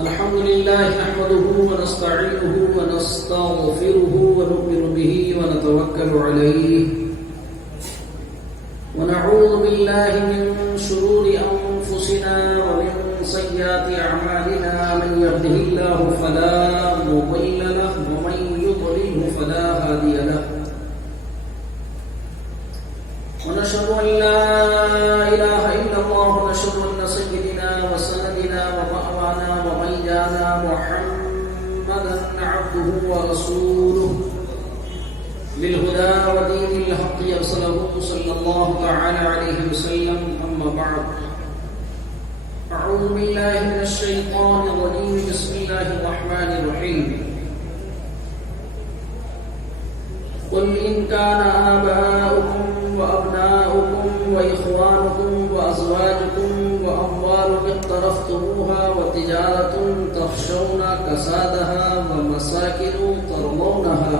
الحمد لله نحمده ونستعينه ونستغفره ونؤمن به ونتوكل عليه ونعوذ بالله من شرور أنفسنا ومن سيئات أعمالنا من يهده الله فلا مضل له ومن يضلله فلا هادي له ونشهد أن لا إله إلا الله ونشهد أن سيدنا وسندنا ومأوانا وملجانا محمدا عبده ورسوله للهدى ودين الحق يرسله صلى الله تعالى عليه وسلم. أما بعد أعوذ بالله من الشيطان الرجيم. بسم الله الرحمن الرحيم. قل إن كان آباؤكم وأبناؤكم وإخوانكم وأزواجكم وأموال اقترفتموها وتجارة تخشون كسادها ومساكن ترضونها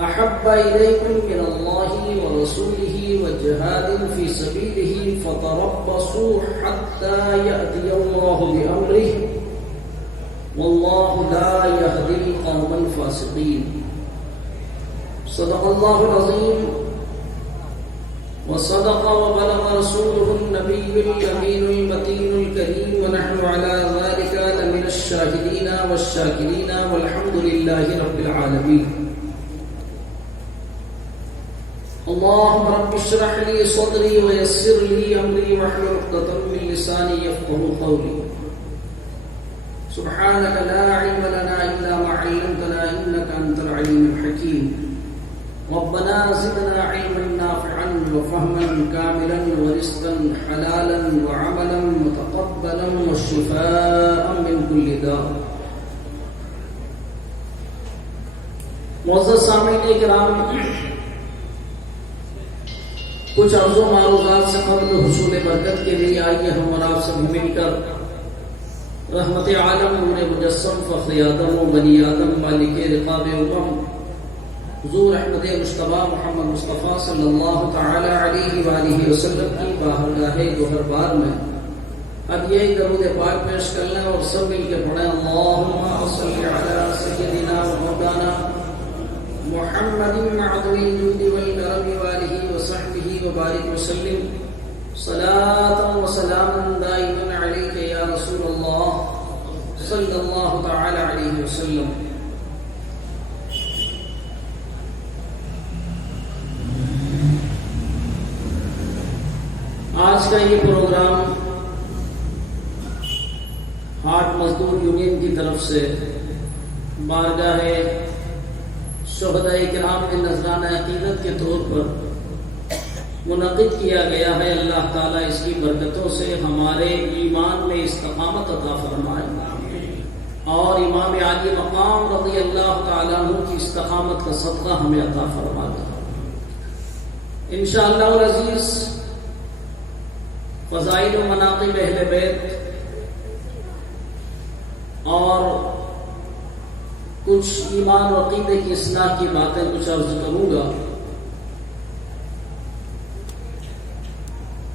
أحب إليكم من الله ورسوله وجهاد في سبيله فتربصوا حتى يأتي الله بأمره والله لا يهدي القوم الفاسقين. صدق الله العظيم وصدق وبلغ رسوله النبي الأمين المتين الكريم ونحن على ذلك لمن الشاهدين والشاكرين والحمد لله رب العالمين. اللهم رب اشرح لي صدري ويسر لي أمري واحلل عقدة من لساني يفقهوا قولي. سبحانك لا علم لنا إلا ما علمتنا إنك أنت العليم الحكيم. ربنا زدنا علما نافعا وفهما كاملا ورزقا حلالا وعملا متقبلا وشفاء من كل داء. معزز سامعین کرام، کچھ عرض و معروضات سے قبل حصول برکت کے لیے آئیے ہم اور آپ سب مل کر رحمت عالم نور مجسم فخر آدم و بنی آدم مالک رقاب امم حضور احمد مصطفیٰ محمد مصطفیٰ صلی اللہ تعالی علیہ وآلہ وسلم کی باہرگاہ گوہر بار میں اب یہی درود پاک پیش کر لیں اور سب مل کے پڑھیں. اللہم صلی علی سیدنا و مولانا محمد معظم الجود والکرم وآلہ وصحبہ وبارک وسلم صلاۃ و سلام دائما علیک یا رسول اللہ صلی اللہ تعالی علیہ وسلم. آج کا یہ پروگرام ہاٹ مزدور یونین کی طرف سے بارگاہ شہداء کرام کے نذرانہ عقیدت کے طور پر منعقد کیا گیا ہے. اللہ تعالیٰ اس کی برکتوں سے ہمارے ایمان میں استقامت عطا فرمائے اور امام عالی مقام رضی اللہ تعالیٰ عنہ کی استقامت کا صدقہ ہمیں عطا فرمائے. انشاءاللہ العزیز فضائل و مناقب اہل بیت اور کچھ ایمان و عقیدے کی اصلاح کی باتیں کچھ عرض کروں گا.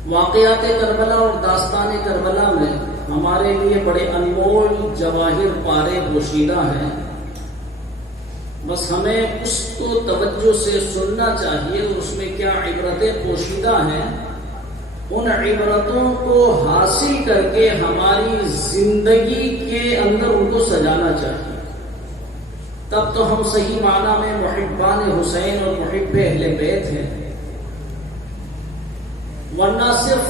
واقعات کربلا اور داستان کربلا میں ہمارے لیے بڑے انمول جواہر پارے پوشیدہ ہیں. بس ہمیں اس کو توجہ سے سننا چاہیے اور اس میں کیا عبرتیں پوشیدہ ہیں ان عبرتوں کو حاصل کر کے ہماری زندگی کے اندر ان کو سجانا چاہیے. تب تو ہم صحیح معنی میں محبان حسین اور محب اہل بیت ہیں، ورنہ صرف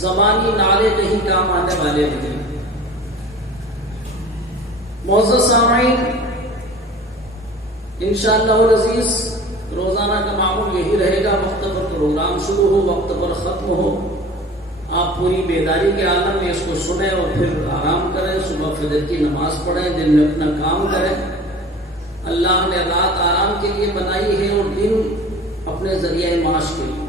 زبانی نعرے کہیں کام آنے والے نہیں. معزز سامعین، انشاءاللہ العزیز روزانہ کا معمول یہی رہے گا، وقت پر پروگرام شروع ہو وقت پر ختم ہو. آپ پوری بیداری کے عالم میں اس کو سنیں اور پھر آرام کریں، صبح فجر کی نماز پڑھیں، دن میں اپنا کام کریں. اللہ نے رات آرام کے لیے بنائی ہے اور دن اپنے ذریعہ معاش کے لیے.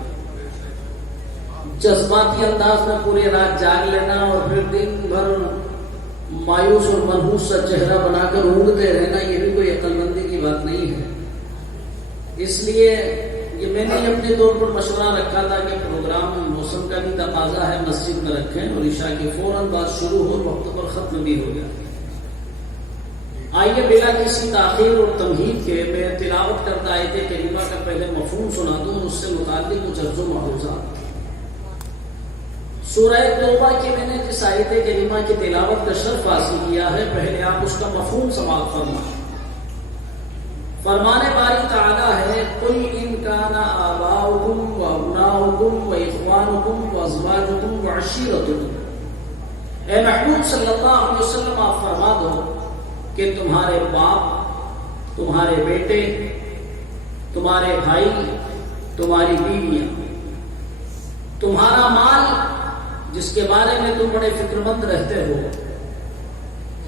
جذباتی انداز میں پورے رات جاگ لینا اور پھر دن بھر مایوس اور منحوس سا چہرہ بنا کر اونگتے رہنا، یہ بھی کوئی عقل مندی کی بات نہیں ہے. اس لیے یہ میں نے اپنے طور پر مشورہ رکھا تھا کہ پروگرام موسم کا بھی تقاضا ہے مسجد میں رکھیں اور عشاء کے فوراً بعد شروع ہو وقت پر ختم بھی ہو جائے. آئیے بلا کسی تاخیر اور تمہید کے میں تلاوت کرتا آیت کریمہ کا پہلے مفہوم سنا دوں اور اس سے متعلق کچھ عرض و ملحوظات. سورہ توبہ کی میں نے جس آیت کریمہ کی تلاوت کا شرف حاصل کیا ہے پہلے آپ اس کا مفہوم سماعت فرمائیں. فرمانے باری تعالیٰ ہے قل ان کان آباؤکم و ابناؤکم و اخوانکم و ازواجکم و عشیرتکم. اے محمود صلی اللہ علیہ وسلم آپ فرما دو کہ تمہارے باپ، تمہارے بیٹے، تمہارے بھائی، تمہاری بیویاں، تمہارا مال جس کے بارے میں تم بڑے فکر مند رہتے ہو،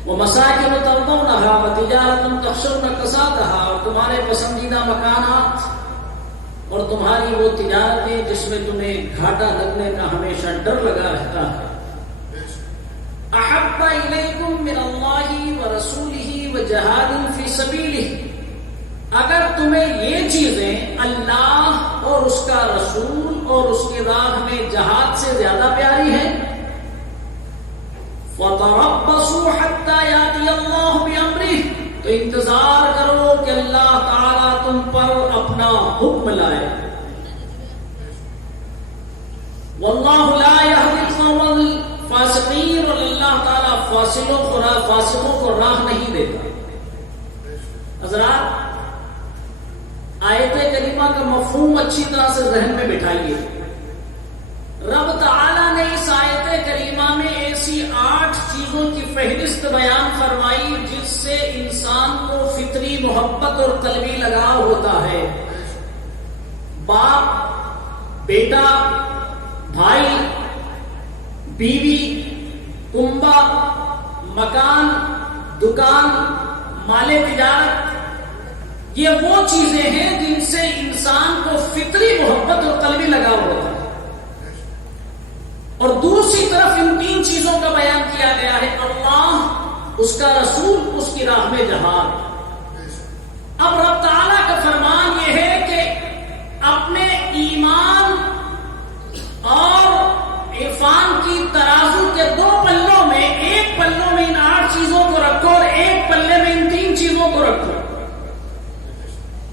وَمَسَاكِنُ تَرْضَوْنَهَا وَتِجَارَةٌ تَخْشَوْنَ كَسَادَهَا، اور تمہارے پسندیدہ مکانات اور تمہاری وہ تجارتیں جس میں تمہیں گھاٹا لگنے کا ہمیشہ ڈر لگا رہتا ہے. أَحَبَّ إِلَيْكُم مِّنَ اللَّهِ وَرَسُولِهِ وَجِهَادٍ فِي سَبِيلِهِ، اگر تمہیں یہ چیزیں اللہ اور اس کا رسول اور اس کی راہ میں جہاد سے زیادہ پیاری ہیں، فَتَرَبَّصُوا حَتَّى يَأْتِيَ اللَّهُ بِأَمْرِهِ، تو انتظار کرو کہ اللہ تعالیٰ تم پر اپنا حکم لائے. وَاللَّهُ لَا يَهْدِي الْقَوْمَ الْفَاسِقِينَ، اور اللہ تعالیٰ فاسقوں کو راہ نہیں دیتا. حضرات، آیت کریمہ کا مفہوم اچھی طرح سے ذہن میں بٹھائیے. رب تعالیٰ نے اس آیت کریمہ میں ایسی 8 چیزوں کی فہرست بیان فرمائی جس سے انسان کو فطری محبت اور قلبی لگاؤ ہوتا ہے. باپ، بیٹا، بھائی، بیوی، کنبہ، مکان، دکان، مال تجارت، یہ وہ چیزیں ہیں جن سے انسان کو فطری محبت اور قلبی لگاؤ ہوتا ہے. اور دوسری طرف ان 3 چیزوں کا بیان کیا گیا ہے، اللہ، اس کا رسول، اس کی راہ میں جہاد. اب رب تعالیٰ کا فرمان یہ ہے کہ اپنے ایمان اور عرفان کی ترازو کے 2 پلوں میں، ایک پلوں میں ان 8 چیزوں کو رکھو اور ایک پلے میں ان 3 چیزوں کو رکھو،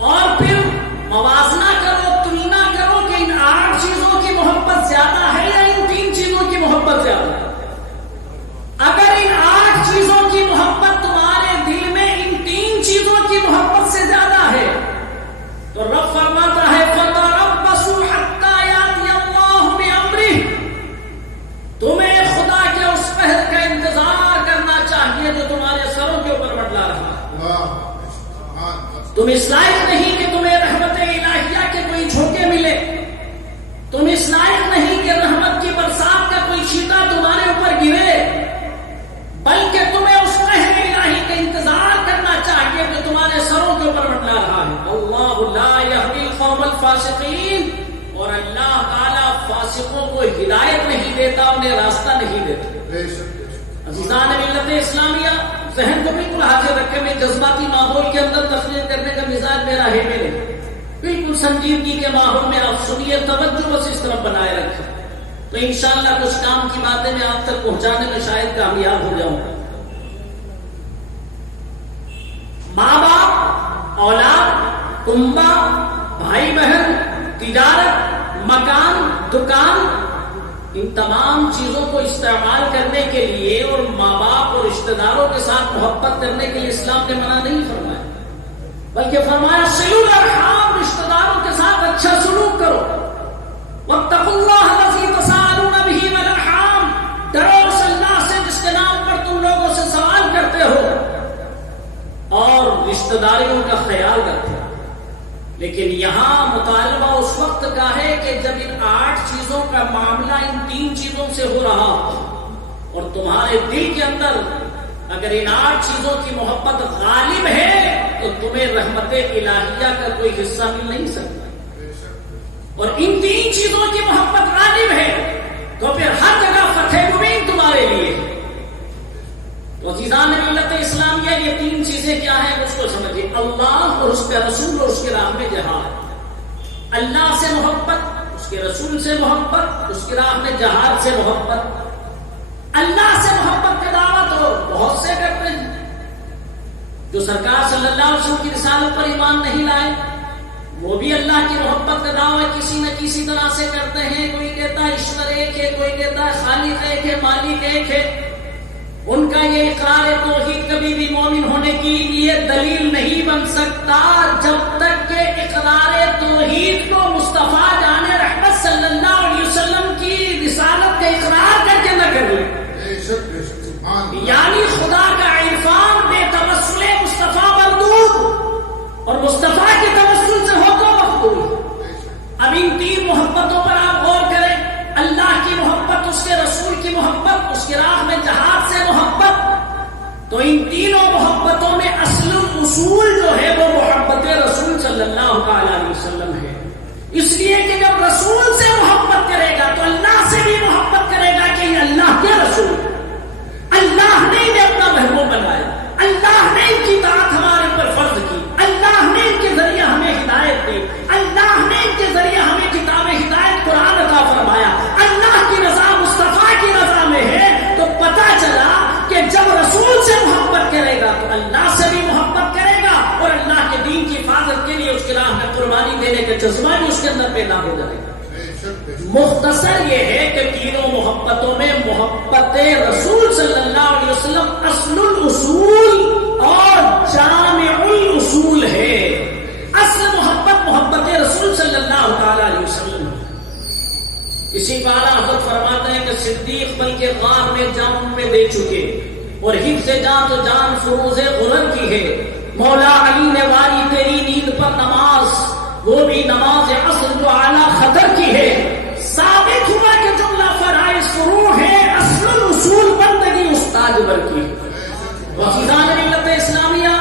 اور پھر موازنہ کرو، تلنا کرو کہ ان 8 چیزوں کی محبت زیادہ ہے یا ان 3 چیزوں کی محبت زیادہ ہے. اگر ان 8 چیزوں کی محبت تمہارے دل میں ان 3 چیزوں کی محبت سے زیادہ ہے تو رب فرماتا ہے فَتَرَبَّصُوا حَتَّى يَأْتِيَ اللَّهُ بِأَمْرِهِ، تمہیں خدا کے اس قہر کا انتظار کرنا چاہیے جو تمہارے سروں کے اوپر منڈلا رہا ہے. تم اس لائق نہیں کہ تمہیں رحمت الہیہ کے کوئی جھونکے ملے، تم اس لائق نہیں کہ رحمت کی برسات کا کوئی چھینٹا تمہارے اوپر گرے، بلکہ تمہیں اس قہر الہی کا انتظار کرنا چاہیے جو تمہارے سروں کے اوپر منڈلا رہا ہے. اللہ لا یہدی القوم الفاسقین، اور اللہ تعالیٰ فاسقوں کو ہدایت نہیں دیتا، انہیں راستہ نہیں دیتا. عزیزان ملت اسلامیہ، ذہن کو بالکل حاضر رکھے. میں جذباتی ماحول کے اندر تقریر کرنے کا مزاج میرا ہے نہیں، بالکل سنجیدگی کے ماحول میں آپ سنیے، توجہ بس اس طرف بنائے رکھیں تو انشاءاللہ کچھ کام کی باتیں میں آپ تک پہنچانے میں شاید کامیاب ہو جاؤں. ماں باپ، اولاد، کنبہ، بھائی بہن، تجارت، مکان، دکان، ان تمام چیزوں کو استعمال کرنے کے لیے اور ماں باپ اور رشتہ داروں کے ساتھ محبت کرنے کے لیے اسلام نے منع نہیں فرمایا، بلکہ فرمایا صلوا الارحام، رشتہ داروں کے ساتھ اچھا سلوک کرو. واتقوا اللہ الذی تساءلون بہ والارحام، ڈرو اس اللہ سے جس کے نام پر تم لوگوں سے سوال کرتے ہو اور رشتہ داریوں کا خیال رکھو. لیکن یہاں مطالبہ اس وقت کا ہے کہ جب ان 8 چیزوں کا معاملہ ان 3 چیزوں سے ہو رہا اور تمہارے دل کے اندر اگر ان 8 چیزوں کی محبت غالب ہے تو تمہیں رحمت الہیہ کا کوئی حصہ مل نہیں سکتا. اور ان 3 چیزوں کی محبت غالب ہے تو پھر ہر جگہ فتح مبین تمہارے لیے. تو عزیزان ملت اسلامیہ، یہ 3 چیزیں کیا ہیں اس کو سمجھیے، اللہ اور اس کے رسول اور اس کے راہ میں جہاد. اللہ سے محبت، اس کے رسول سے محبت، اس کی راہ میں جہاد سے محبت. اللہ سے محبت کا دعویٰ تو بہت سے کرتے ہیں. جو سرکار صلی اللہ علیہ وسلم کی رسالت پر ایمان نہیں لائے وہ بھی اللہ کی محبت کا دعویٰ کسی نہ کسی طرح سے کرتے ہیں. کوئی کہتا ہے ایشور ایک ہے، کوئی کہتا ہے خالق ایک ہے، مالک ایک ہے. ان کا یہ اقرار توحید کبھی بھی مومن ہونے کی لیے دلیل نہیں بن سکتا جب تک کہ اقرار توحید کو مصطفیٰ جان رحمت صلی اللہ علیہ وسلم کی رسالت کا اقرار کر کے نہ کرے. یعنی خدا کا عرفان بے توسل مصطفیٰ مردود اور مصطفیٰ کے توسل سے ہو تو مقبول. اب ان تین محبتوں پر آپ غور کریں. اللہ کی محبت، اس کے رسول کی محبت، اس کی راہ میں جہاد سے محبت. تو ان تینوں محبتوں میں اصل اصول جو ہے وہ محبت رسول صلی اللہ علیہ وسلم ہے. اس لیے کہ جب رسول سے محبت کرے گا تو اللہ سے بھی محبت کرے گا کہ یہ اللہ کے رسول، اللہ نے انہیں اپنا محبوب بنایا، اللہ نے ان کی اطاعت ہمارے اوپر فرض کی، اللہ نے ان کے ذریعے ہمیں ہدایت دی، اللہ نے ان کے ذریعے ہمیں کتاب ہدایت قرآن عطا فرمایا. اللہ کی رضا مصطفیٰ کی رضا میں ہے. تو پتہ چلا کہ جب رسول سے محبت کرے گا تو اللہ سے بھی محبت کرے گا اور اللہ کے دین کی حفاظت کے لیے اس کی راہ میں قربانی دینے کا جذبہ بھی اس کے اندر پیدا ہو جائے گا. مختصر یہ ہے کہ تینوں محبتوں میں محبت رسول صلی اللہ علیہ وسلم اصل الاصول اور جامع الاصول ہے. اصل محبت محبت رسول صلی اللہ علیہ وسلم. اسی کو اعلیٰ حضرت فرماتے ہیں کہ صدیق بلکہ غار میں جام میں دے چکے اور حفظ جان تو جان فروز غرر کی ہے. مولا علی نے واری تیری نیند پر نماز، وہ بھی نماز عصر جو اعلیٰ خطر کی ہے. ثابت ہوا کہ جملہ فرائض فروع ہے، اصل اصول بندگی استاد بر کی. وفیدان ملت اسلامیہ،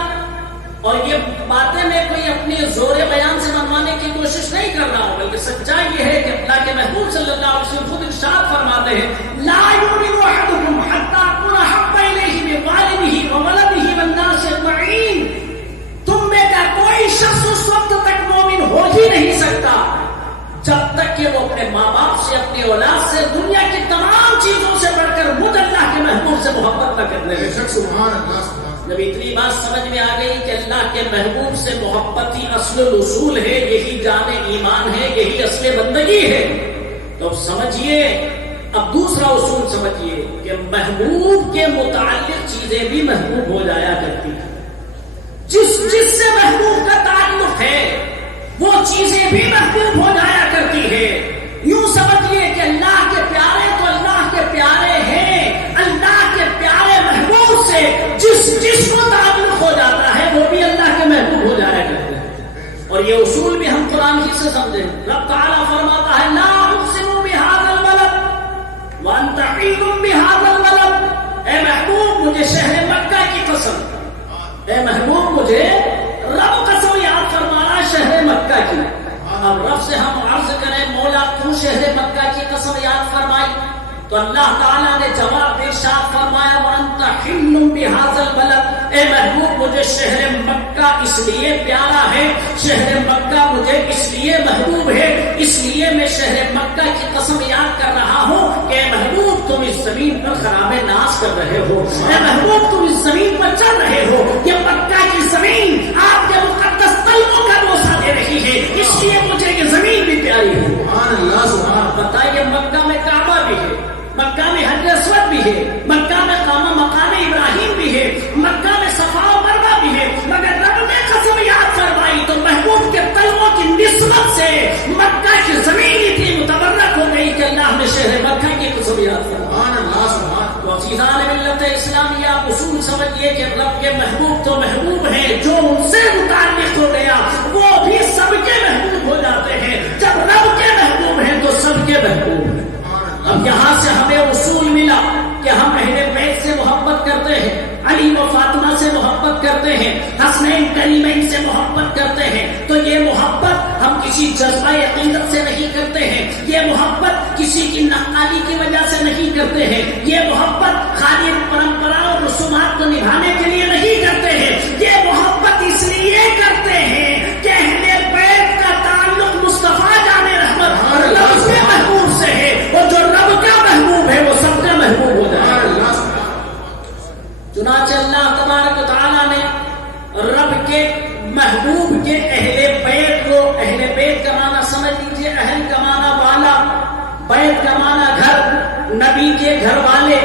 اور یہ باتیں میں کوئی اپنے زور بیان سے منوانے کی کوشش نہیں کر رہا ہوں، بلکہ سچائی یہ ہے کہ اللہ کے محبوب صلی اللہ علیہ وسلم خود ارشاد فرماتے ہیں لا یؤمن احدکم حتی اکون احب الیہ من والدہ وولدہ والناس اجمعین. تم میں کا کوئی شخص اس وقت تک مومن ہو ہی نہیں سکتا جب تک کہ وہ اپنے ماں باپ سے، اپنی اولاد سے، دنیا کی تمام چیزوں سے بڑھ کر مجھ اللہ کے محبوب سے محبت نہ کرنے لگے. سبحان اللہ. جب اتنی بات سمجھ میں آ گئی کہ اللہ کے محبوب سے محبت ہی اصل الاصول ہے، یہی جان ایمان ہے، یہی اصل بندگی ہے، تو اب سمجھیے، اب دوسرا اصول سمجھیے کہ محبوب کے متعلق چیزیں بھی محبوب ہو جایا کرتی ہیں. جس سے محبوب کا تعلق ہے وہ چیزیں بھی محبوب ہو جایا کرتی ہے. یوں سمجھیے کہ اللہ کے پیارے تو اللہ کے پیارے ہیں، اللہ کے پیارے محبوب سے جس کو تعلق ہو جاتا ہے وہ بھی اللہ کے محبوب ہو جایا کرتے ہیں. اور یہ اصول بھی ہم قرآن ہی سے سمجھیں. رب تعالیٰ فرماتا ہے لا اقسم بهذا البلد وانت حل بهذا البلد. اے محبوب مجھے شہر مکہ کی قسم، اے محبوب مجھے رب قسم یاد فرمانا شہر مکہ کی. اب رب سے ہم عرض کریں مولا تو شہر مکہ کی قسم یاد فرمائی، تو اللہ تعالیٰ نے جواب دے ارشاد فرمایا وانت حل بهذا البلد. اے محبوب مجھے شہر مکہ اس لیے پیارا ہے، شہر مکہ مجھے اس لیے محبوب ہے، اس لیے میں شہر مکہ کی قسم یاد کر رہا ہوں کہ اے محبوب تم اس زمین پر خراب ناز کر رہے ہو، اے محبوب تم اس زمین پر چل رہے ہو. یہ مکہ کی زمین آپ کے مقدس قلبوں کا بوسہ دے رہی ہے، اس لیے مجھے یہ زمین بھی پیاری ہے. سبحان اللہ. سبحان. بتائیے مکہ میں کعبہ بھی ہے، مکہ میں حجر اسود بھی ہے، مکہ میں مقام ابراہیم بھی ہے، مکہ میں صفا و مروا بھی ہے، مگر رب نے قسم یاد فرمائی تو محبوب کے قلبوں کی نسبت سے مکہ کی زمین اتنی متبرک ہو گئی کہ اللہ نے شہر مکہ کی قسم یاد فرمائی. سبحان اللہ. سبحان. تو عزیزان ملت اسلامیہ اصول سمجھیے کہ رب کے محبوب تو محبوب ہیں، جو ان سے متعلق ہو گیا وہ بھی سب کے محبوب ہو جاتے ہیں. جب رب کے محبوب ہیں تو سب کے محبوب ہیں. اب یہاں سے ہمیں اصول ملا کہ ہم اہل بیت سے محبت کرتے ہیں، علی و فاطمہ سے محبت کرتے ہیں، حسنین کریمین سے محبت کرتے ہیں. تو یہ محبت ہم کسی جذبہ عقیدت سے نہیں کرتے ہیں، یہ محبت کسی کی نقالی کی وجہ سے نہیں کرتے ہیں، یہ محبت خالی پرمپرا اور رسومات کو نبھانے کے لیے نہیں کرتے ہیں. یہ محبت اس لیے کرتے ہیں کہ اہل بیت کا تعلق مصطفیٰ کے محبوب کے اہل بیت کو، اہل بیت کا معنی سمجھ لیجیے، اہل کا معنی والا، بیت کا معنی گھر، نبی کے گھر والے،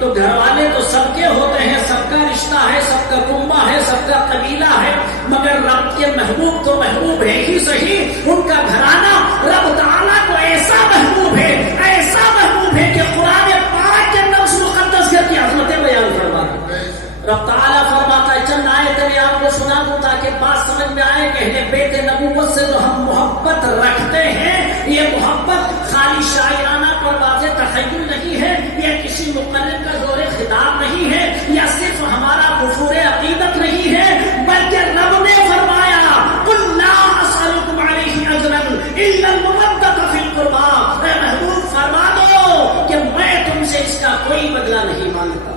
تو گھر والے تو سب کے ہوتے ہیں، سب کا رشتہ ہے، سب کا کنبہ ہے، سب کا قبیلہ ہے، مگر رب کے محبوب تو محبوب ہے ہی صحیح، ان کا گھرانہ رب تعالیٰ کو ایسا محبوب ہے، ایسا محبوب ہے کہ قرآن پاک کے اندر اس مقدس گھر کی عظمتیں بیان فرماتے ہیں۔ رب تعالیٰ فرماتا ہے، چند آیتیں میں آپ کو سنا دوں تاکہ بات سمجھ میں آئے کہ اہل بیت نبوت سے جو ہم محبت رکھتے ہیں، یہ محبت خالی شاعرانہ پر واضح تخیل نہیں ہے، یہ کسی مقرر کا زور خطاب نہیں ہے، یا صرف ہمارا کفر عقیدت نہیں ہے، بلکہ رب نے فرمایا قل لا اسألکم علیہ اجرا الا المودۃ فی القربى، اے محبوب فرما دو کہ میں تم سے اس کا کوئی بدلہ نہیں مانگتا۔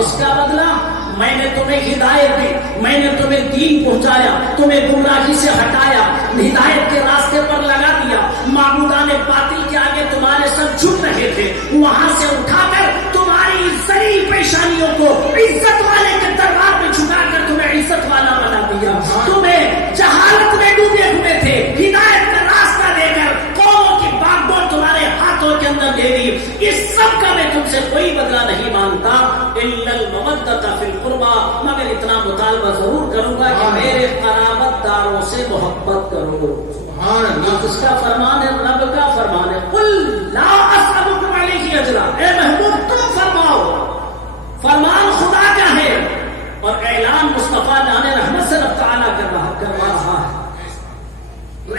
اس کا بدلہ میں نے تمہیں ہدایت دی، میں نے تمہیں دین پہنچایا، تمہیں گمراہی سے ہٹایا، ہدایت کے راستے پر لگا دیا، معبودان باطل کے آگے تمہارے سب جھک رہے تھے، وہاں سے اٹھا کر تمہاری ذلیل پیشانیوں کو عزت والے کے دربار میں جھکا کر تمہیں عزت والا بنا دیا، تمہیں جہالت میں ڈوبے ہوئے تھے، ہدایت کا راستہ دے کر قوموں کی باغ ڈور تمہارے ہاتھوں کے اندر دے دی، اس سب کا میں تم سے کوئی بدلہ نہیں مانگتا الا المودۃ فی القربى، مگر اتنا مطالبہ ضرور کروں گا کہ میرے قرابت داروں سے محبت کرو۔ سبحان اللہ۔ اس کا فرمان ہے، رب کا فرمان ہے، قل لا اسألکم علیہ اجرا، اے محبوب تم فرماؤ، فرمان خدا کا ہے اور اعلان مصطفیٰ جان رحمت سے رب تعالیٰ کروا رہا ہے،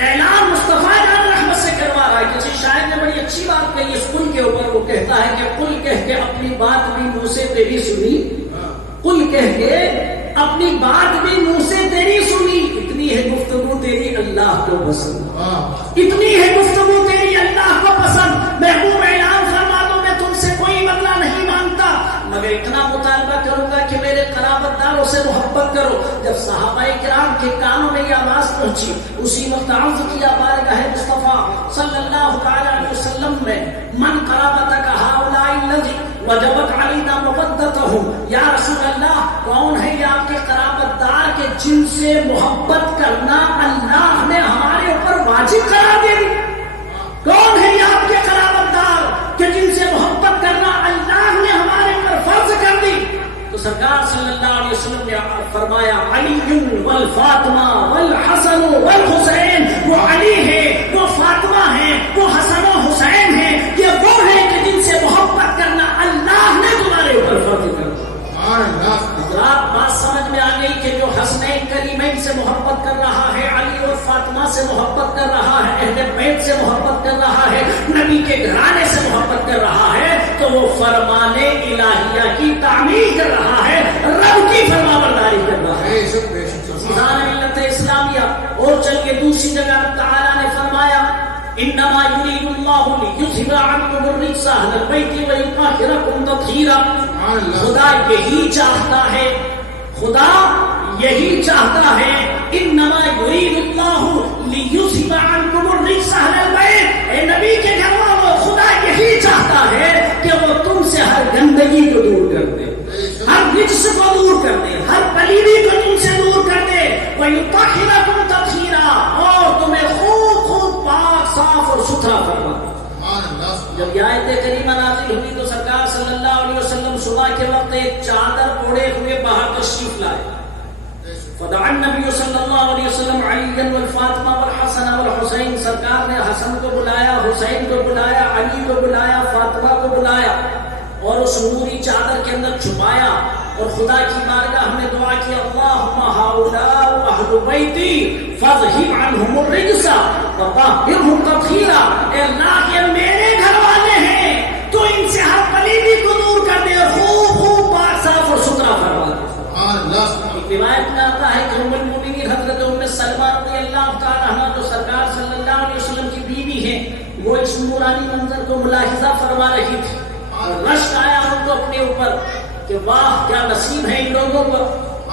اعلان مصطفیٰ جان رحمت سے کروا رہا ہے۔ کسی شاعر نے بڑی اچھی بات کہی اس قل کے اوپر، وہ کہتا ہے کہ قل کہہ کے اپنی بات بھی منہ سے تیری سنی، قل کہہ کے اپنی بات بھی منہ سے تیری سنی، اتنی ہے گفتگو تیری اللہ کو پسند، اتنی ہے گفتگو تیری اللہ کو پسند، محبوب اعلان فرما دو میں تم سے کوئی بدلہ نہیں مانگتا، مگر اتنا مطالبہ کروں گا کہ میرے قرابت داروں سے محبت کرو۔ جب صحابہ کرام کے کانوں میں یہ آواز پہنچی، اسی وقت عرض کیا بارگاہ مصطفیٰ صلی اللہ تعالی علیہ وسلم میں، من قرابتک ہؤلاء الذی وجبت علینا مودتہم، یا رسول اللہ کون ہے یہ آپ کے قرابت دار کے جن سے محبت کرنا اللہ نے ہمارے اوپر واجب قرار دے دی؟ کون ہے یہ آپ کے قرابت دار کہ جن سے محبت کرنا اللہ نے ہمارے اوپر فرض کر دی؟ تو سرکار صلی اللہ علیہ وسلم نے فرمایا علی والفاطمہ والحسن والحسین، وہ علی ہے، وہ فاطمہ ہے، وہ حسن و حسین ہے، یہ وہ ہے کہ جن سے محبت کرنا اللہ نے تمہارے اوپر فرض کر دیا۔ حضرات بات سمجھ میں آ گئی کہ جو حسنین کریمین سے محبت کر رہا ہے، علی اور فاطمہ سے محبت کر رہا ہے، اہل بیت سے محبت کر رہا ہے، نبی کے گھرانے سے محبت کر رہا ہے، تو وہ فرمان الہیہ کی تعمیل کر رہا ہے، رب کی فرمانبرداری کر رہا ہے۔ سیدھان ملت اسلامیہ۔ اور چلیے دوسری جگہ تعالیٰ نے فرمایا انما یرید اللہ لیذھب عنکم الرجس اہل البیت ویطہرکم تطہیرا، خدا یہی چاہتا ہے، خدا یہی چاہتا ہے، انما یرید اللہ لیذھب عنکم الرجس اہل البیت، اے نبی کے گھر والوں خدا یہی چاہتا ہے کہ وہ تم سے ہر گندگی کو دور کر دے، ہر رجس کو دور کر دے، ہر پلیدی کو تم سے دور کر دے، ویطہرکم تطہیرا، اور تمہیں خوب خوب پاک صاف اور ستھرا فرما دے۔ جب یہ آیت کریمہ نازل ہوئی تو سرکار صلی اللہ علیہ وسلم صبح کے وقت ایک چادر اوڑھے ہوئے باہر تشریف لائے، فدعا النبی صلی اللہ علیہ وسلم علی والفاطمہ والحسن والحسین، سرکار نے حسن کو بلایا، حسین کو بلایا، علی کو بلایا، فاطمہ کو بلایا اور اس نوری چادر کے اندر چھپایا، اور خدا کی بارگاہ میں دعا کی، اللہم ہؤلاء اہل بیتی فاذھب عنہم الرجس وطہرہم تطہیرا، اے اللہ یہ میرے گھر والے ہیں تو ان سے ہر پلیدی کو دور کر دے، خوب خوب پاک صاف اور ستھرا فرما دے۔ ایک روایت میں آتا ہے کہ ام المؤمنین حضرت ام سلمہ رضی اللہ تعالیٰ عنہا جو سرکار صلی اللہ علیہ وسلم کی بیوی ہیں، وہ اس نورانی منظر کو ملاحظہ فرما رہی تھی، رشک آیا ان کو اپنے اوپر کہ واہ کیا نصیب ہے ان لوگوں پر،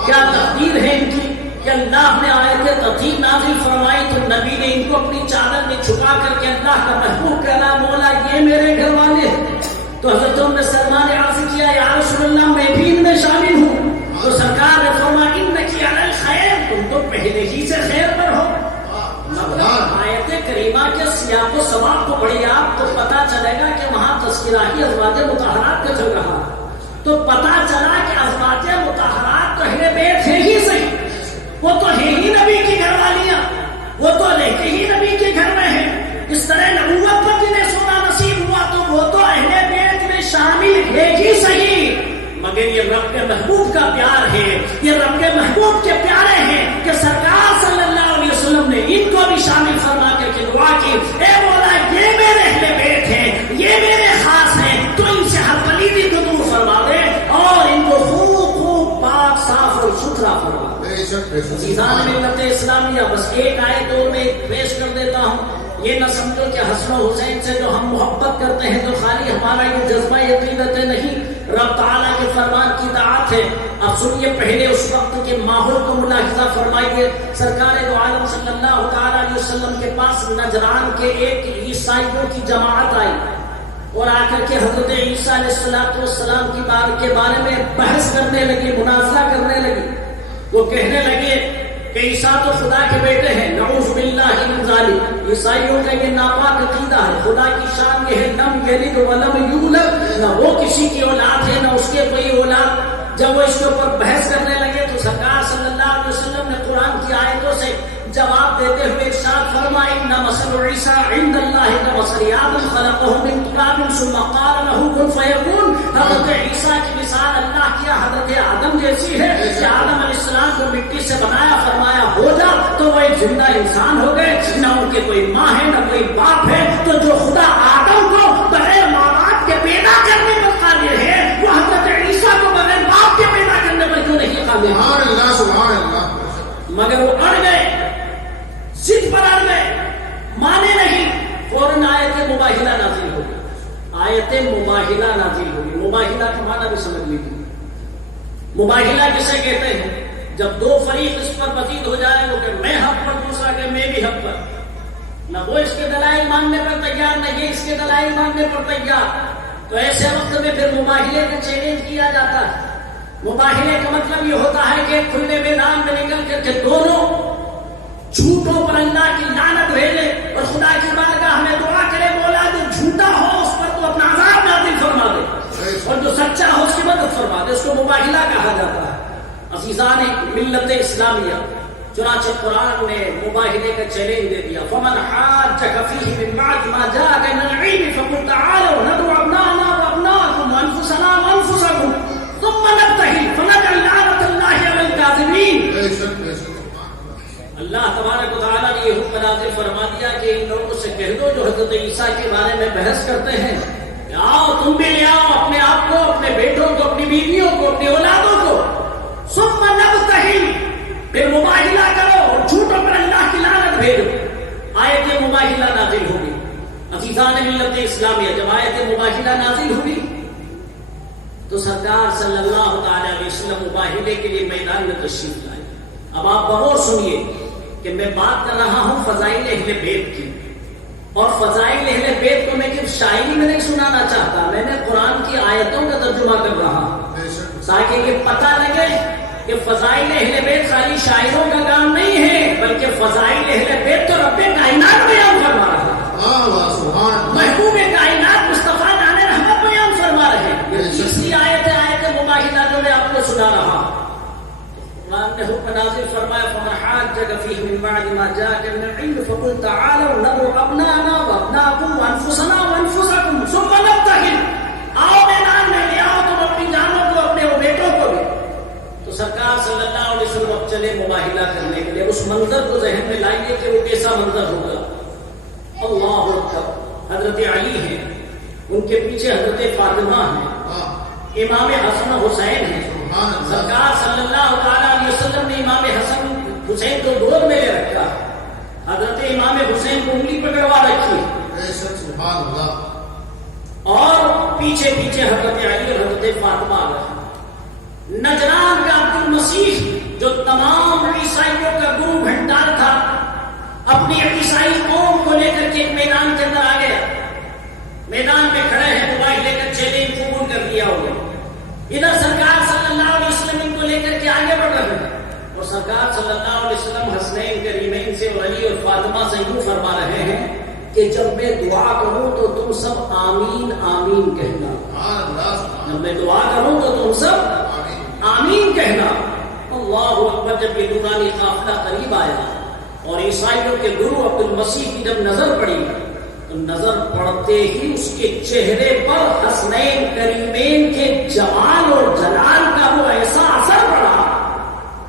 کیا تقدیر ہے ان کی کہ اللہ نے آیت تطہیر نازل فرمائی تو نبی نے ان کو اپنی چادر میں چھپا کر کے اللہ کا محبوب کہنا، مولا یہ میرے گھر والے ہیں۔ تو حضرت ام سلمہ نے عرض کیا یا رسول اللہ میں بھی ان میں شامل ہوں، تو سرکار نے فرمایا انکی علی الخیر، تم سیاق و سباق کو پڑھیے آپ تو پتا چلے گا کہ وہاں تذکرہ ہی ازواج مطہرات کا چل رہا ہے. تو پتا چلا کہ ازواج مطہرات تو اہل بیت ہے ہی صحیح, وہ تو ہے ہی نبی کی گھر والیاں, وہ تو رہتے ہی نبی کے گھر میں ہیں. اس طرح نبوت پر جنہیں سونا نصیب ہوا تو وہ تو اہل بیت میں شامل ہے ہی صحیح, مگر یہ رب کے محبوب کا پیار ہے, یہ رب کے محبوب کے پیارے ہیں کہ سرکار صلی اللہ علیہ وسلم نے ان کو بھی شامل فرما کر کے دعا کی, اے مولا یہ میرے اہل بیت ہیں, یہ میرے خاص ہیں, تو ان سے ہر پلیدی کو دور فرما دے اور ان کو خوب خوب پاک صاف اور ستھرا فرما دے. عزیزان ملت اسلامیہ, بس ایک آیت اور میں پیش کر دیتا ہوں. یہ نہ سمجھو کہ حسن و حسین سے جو ہم محبت کرتے ہیں تو خالی ہمارا یہ جذبہ عقیدت نہیں, رب تعالیٰ کے فرمان کی اطاعت ہے. اب سنیے پہلے اس وقت کے ماحول کو ملاحظہ فرمائیے. سرکار دو عالم صلی اللہ تعالیٰ علیہ وسلم کے پاس نجران کے ایک عیسائیوں کی جماعت آئی اور آ کر کے حضرت عیسیٰ علیہ السلام کے بارے میں بحث کرنے لگی, مناظرہ کرنے لگی. وہ کہنے لگے کہ عیسیٰ تو خدا کے بیٹے ہیں, نعوذ باللہ من ذالک. عیسائیوں کا یہ ناپاک عقیدہ ہے. خدا کی شان یہ ہے لم یلد ولم یولد, نہ وہ کسی کی اولاد ہے نہ اس کے کوئی اولاد. جب وہ اس کے اوپر بحث کرنے لگے تو سرکار صلی اللہ علیہ وسلم نے قرآن کی آیتوں سے جواب دیتے ہوئے ارشاد فرمایا ان مثل عیسیٰ عند اللہ کمثل آدم خلقہ من تراب ثم قال له کن فیکون. حضرت عیسیٰ کی مثال اللہ کی حضرت آدم جیسی ہے کہ آدم علیہ السلام کو مٹی سے بنایا, فرمایا ہو جا, تو وہ ایک زندہ انسان ہو گئے. نہ ان کے کوئی ماں ہے نہ کوئی باپ ہے. تو جو خدا آدم کو بغیر ماں باپ کے پیدا کرنے پر قادر ہے, وہ حضرت عیسیٰ کو بغیر باپ کے پیدا کرنے پر کیوں نہیں قادر؟ سبحان اللہ سبحان اللہ. مگر وہ اڑ گئے, ضد پر اڑ گئے, مانے نہیں. فوراً آیت مباہلہ نازل ہوگی, آیت مباہلہ نازل ہوگی. مباہلہ کا معنی بھی سمجھ لیجیے. مباہلہ کسے کہتے ہیں؟ جب دو فریق اس پر مزید ہو جائے وہ کہ میں حق پر, دوسرا کہ میں بھی حق پر. نہ وہ اس کے دلائل ماننے پر تیار نہ یہ اس کے دلائل ماننے پر تیار. تو ایسے وقت میں پھر مباہلے کا چیلنج کیا جاتا ہے. مباہلے کا مطلب یہ ہوتا ہے کہ کھلے میدان میں نکل کر کے دونوں جھوٹوں پر اللہ کی لعنت بھیجے اور خدا کی بارگاہ میں دعا کرے, مولا جو جھوٹا ہو اس پر تو اپنا عذاب نازل فرما دے اور جو سچا ہو اس کی مدد فرما دے. اس کو مباہلہ کہا جاتا ہے. عزیزان ملت اسلامیہ, چنانچہ قرآن نے مباہلے کا چیلنج دے دیا. فمن حاجک فیہ من بعد ما جاءک من العلم فقل تعالوا ندعو ابناءنا وابناءکم وانفسنا وانفسکم ثم نبتہل فنجعل لعنۃ اللہ علی الکاذبین. اللہ تبارک و تعالیٰ نے یہ حکم نازل فرما دیا کہ ان لوگوں سے کہہ دو جو حضرت عیسیٰ کے بارے میں بحث کرتے ہیں کہ آؤ تم بھی لے آؤ اپنے آپ کو, اپنے بیٹوں کو, اپنی بیویوں کو, اپنی اولادوں کو. ثم نبتہل, پھر مباہلہ کرو اور جھوٹوں پر اللہ کی لعنت بھیجو. آیت مباہلہ نازل ہوگی. عزیزان ملت اسلامیہ, جب آیت مباہلہ نازل ہوگی تو سرکار صلی اللہ تعالی علیہ وسلم مباہلے کے لیے میدان میں تشریف لائے. اب آپ غور سنیے کہ میں بات کر رہا ہوں فضائل اہل بیت کی, اور فضائل اہل بیت کو میں صرف شاعری میں نہیں سنانا چاہتا, میں نے قرآن کی آیتوں کا ترجمہ کر رہا ہوں تاکہ یہ پتہ لگے کہ فضائل اہل بیت خالی شاعروں کا کام نہیں ہے بلکہ فضائل اہل بیت تو رب کائنات بیان فرما رہا ہے. محبوب کائنات مصطفیٰ جان رحمت بیان فرما رہے ہیں. یہ تیسری آیت ہے, آیت مباہلہ جو میں آپ کو سنا رہا ہوں. قرآن نے حکم نازل فرمایا فمن حاجک فیہ من بعد ما جاءک من العلم فقل تعالوا ندعو ابناءنا وابناءکم وانفسنا وانفسکم ثم نبتہل. آؤ میدان میں لے آؤ تم اپنی جانوں کو, اپنے بیٹوں کو بھی. تو سرکار صلی اللہ علیہ وسلم اب چلے مباہلہ کرنے کے لیے. اس منظر کو ذہن میں لائیے کہ وہ کیسا منظر ہوگا. اللہ اکبر. حضرت علی ہیں, ان کے پیچھے حضرت فاطمہ ہیں, امام حسن و حسین ہیں. سرکار صلی اللہ تعالیٰ علیہ وسلم نے امام حسن حسین کو گود میں لے رکھا, حضرت امام حسین کو انگلی پکڑوا رکھی, اور پیچھے پیچھے حضرت علی اور حضرت فاطمہ آ رہے. نجران کا عبد المسیح جو تمام عیسائیوں کا گرو بھنڈار تھا, اپنی عیسائی قوم کو لے کر کے ایک میدان کے اندر آ گیا. میدان میں کھڑے ہیں, موبائل لے کر چیلنج قبول کر دیا ہوگا. ادھر سرکار صلی اللہ علیہ وسلم ان کو لے کر کے آگے بڑھ رہے ہیں, اور سرکار صلی اللہ علیہ وسلم حسنین کریمین سے اور علی اور فاطمہ سے یوں فرما رہے ہیں کہ جب میں دعا کروں تو تم سب آمین آمین کہنا. جب میں دعا کروں تو تم سب آمین کہنا. اللہ اکبر. جب یہ نورانی قافلہ قریب آیا اور عیسائیوں کے گرو عبد المسیح کی جب نظر پڑی تو نظر پڑتے ہی اس کے چہرے پر حسنین کریمین کے جمال اور جلال کا وہ ایسا اثر پڑا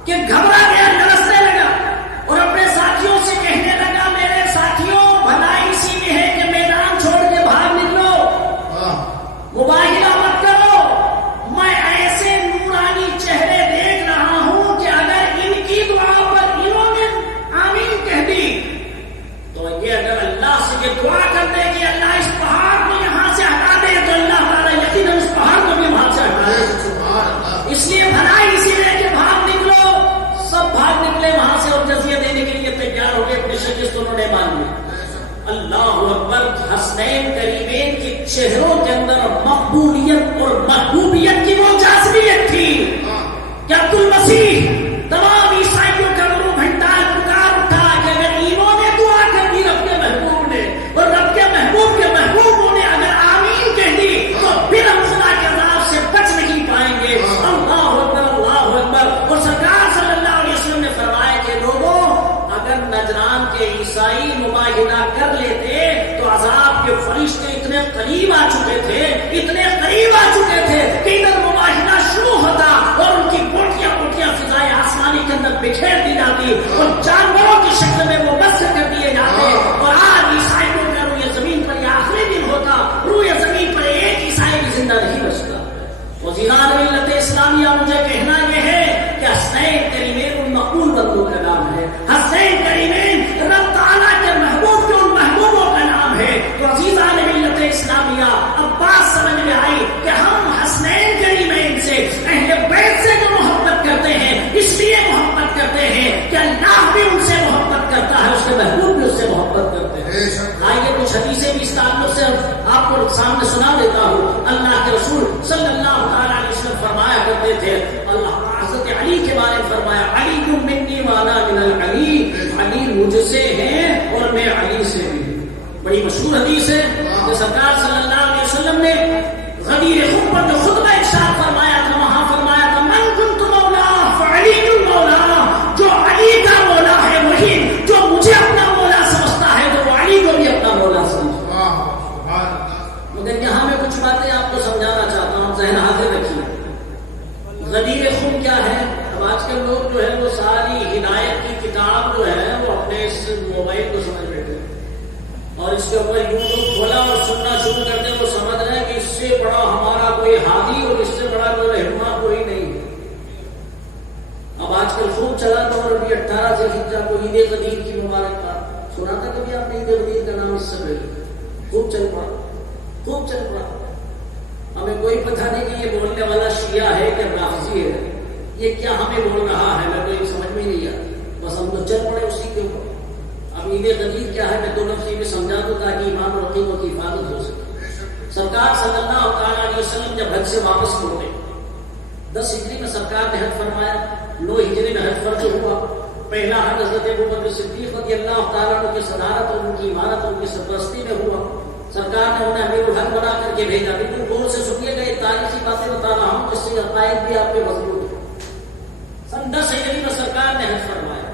کہ گھبرا گیا, لرزنے لگا اور اپنے ساتھیوں سے کہنے لگا, میرے ساتھیوں بھلائی اسی میں ہے کہ میدان چھوڑ کے باہر نکلو, مباہلہ مت کرو. میں ایسے نورانی چہرے دیکھ رہا ہوں کہ اگر ان کی دعا پر انہوں نے آمین کہہ دی تو یہ اگر اللہ سے یہ دعا کر دے کہ اللہ اس پہاڑ کو یہاں سے ہٹا دے تو اللہ تعالیٰ یقیناً اس پہاڑ کو بھی وہاں سے ہٹا دے. اس لیے بھلائی اسی میں کہ باہر نکلو. سب بھاگ نکلے وہاں سے اور جزیہ دینے کے لیے تیار ہو گئے. اپنی شکست انہوں نے مان لی. اللہ اکبر. حسنین کریمین کے چہروں کے اندر مقبولیت اور محبوبیت کی وہ جاذبیت تھی کہ عبد المسیح تمام عیسائیوں کا وہ گھنٹہ پکار اٹھا کہ اگر انہوں نے دعا کر دی رب کے محبوب نے اور رب کے محبوب نے اگر آمین کہہ دی تو پھر ہم خدا کے عذاب سے بچ نہیں پائیں گے. اللہ اکبر اللہ اکبر. اور سرکار صلی اللہ علیہ وسلم نے فرمایا کہ لوگوں اگر نجران کے عیسائی مباہلہ کر لیتے تو عذاب کے فرشتے اتنے قریب آ چکے تھے کہ ادھر مباہلہ شروع ہوتا اور ان کی بوٹیاں فضائے آسمانی کے اندر بکھیر دی جاتی اور جانوروں کی شکل میں وہ بس کر دیے جاتے. اور آج عیسائیوں کا روئے زمین پر یہ آخری دن ہوتا, روئے زمین پر ایک عیسائی بھی زندہ نہیں بچتا. وزیران ملت اسلامیہ مجھے کہنا یہ ہے کہ حسنین کریمین ان مقبول بندوں کا نام ہے. حسنین کریمین رب تعالیٰ کے محبوب کے ان محبوبوں کا نام ہے. تو عزیزان ملت اسلامیہ اب بات سمجھ میں آئی کہ ہم حسنین کریمین سے اہل بیت سے جو محبت کرتے ہیں اس لیے محبت کرتے ہیں کہ اللہ بھی ان سے محبت کرتا ہے, اس کے محبوب بھی اس سے محبت کرتے ہیں. آئیے کچھ حدیثیں بھی اس تعلق سے آپ کو سامنے سنا دیتا ہوں. اللہ کے رسول صلی اللہ تعالیٰ علیہ وسلم فرمایا کرتے تھے, اللہ حضرت علی کے بارے میں فرمایا, علی منی وانا من العلی, علی مجھ سے ہیں اور میں علی سے بھی. بڑی مشہور حدیث ہے کہ سرکار صلی اللہ علیہ وسلم نے غدیر خم پر جو خطبہ ارشاد فرمایا تھا وہاں فرمایا تھا, من کنت مولا فعلی مولا, جو علی کا مولا ہے وہی جو مجھے اپنا مولا سمجھتا ہے تو وہ علی کو بھی اپنا مولا سمجھتا. مگر یہاں میں کچھ باتیں آپ کو سمجھانا چاہتا ہوں, ذہن حاضر رکھیے. غدیر خم کیا ہے؟ اب آج کل لوگ جو ہے وہ ساری ہدایت کی کتاب جو ہے وہ اپنے اس موبائل کو سمجھ بیٹھے اور اس کے اوپر یوٹیوب کھولا اور سننا شروع کر دیں. وہ سمجھ رہے ہیں کہ اس سے بڑا ہمارا کوئی ہادی اور اس سے بڑا کوئی رہنما کوئی نہیں. اب آج کل خوب چلا تو اور ابھی 18 ذی الحجہ کو عید غدیر کی مبارکباد سنا تھا کبھی آپ نے عید غدیر کا نام؟ اس سے پہلے خوب چل پڑا. ہمیں کوئی پتہ نہیں کہ یہ بولنے والا شیعہ ہے کہ رافضی ہے, یہ کیا ہمیں بول رہا ہے میں کوئی سمجھ میں نہیں آتی. بس ہم تو چل پڑے اسی کے اوپر. اب عید غدیر کیا ہے میں دو لفظ میں سمجھا دوں تاکہ ایمان اور عقیدوں کی حفاظت ہو سکے. سرکار صلی اللہ تعالیٰ علیہ وسلم جب حج سے واپس لوٹے 10 ہجری میں سرکار نے حج فرمایا, 9 ہجری میں حج فرض ہوا. پہلا حج حضرت ابوبکر صدیق رضی اللہ تعالیٰ عنہ کی صدارت اور ان کی امارت اور ان کی سرپرستی میں ہوا. سرکار نے انہیں امیر الحج بنا کر کے بھیجا. بالکل غور سے سنیے گا, یہ تاریخی باتیں بتا رہا ہوں جس سے عقائد بھی آپ کے مضبوط ہیں. سن 10 ہجری میں سرکار نے حج فرمایا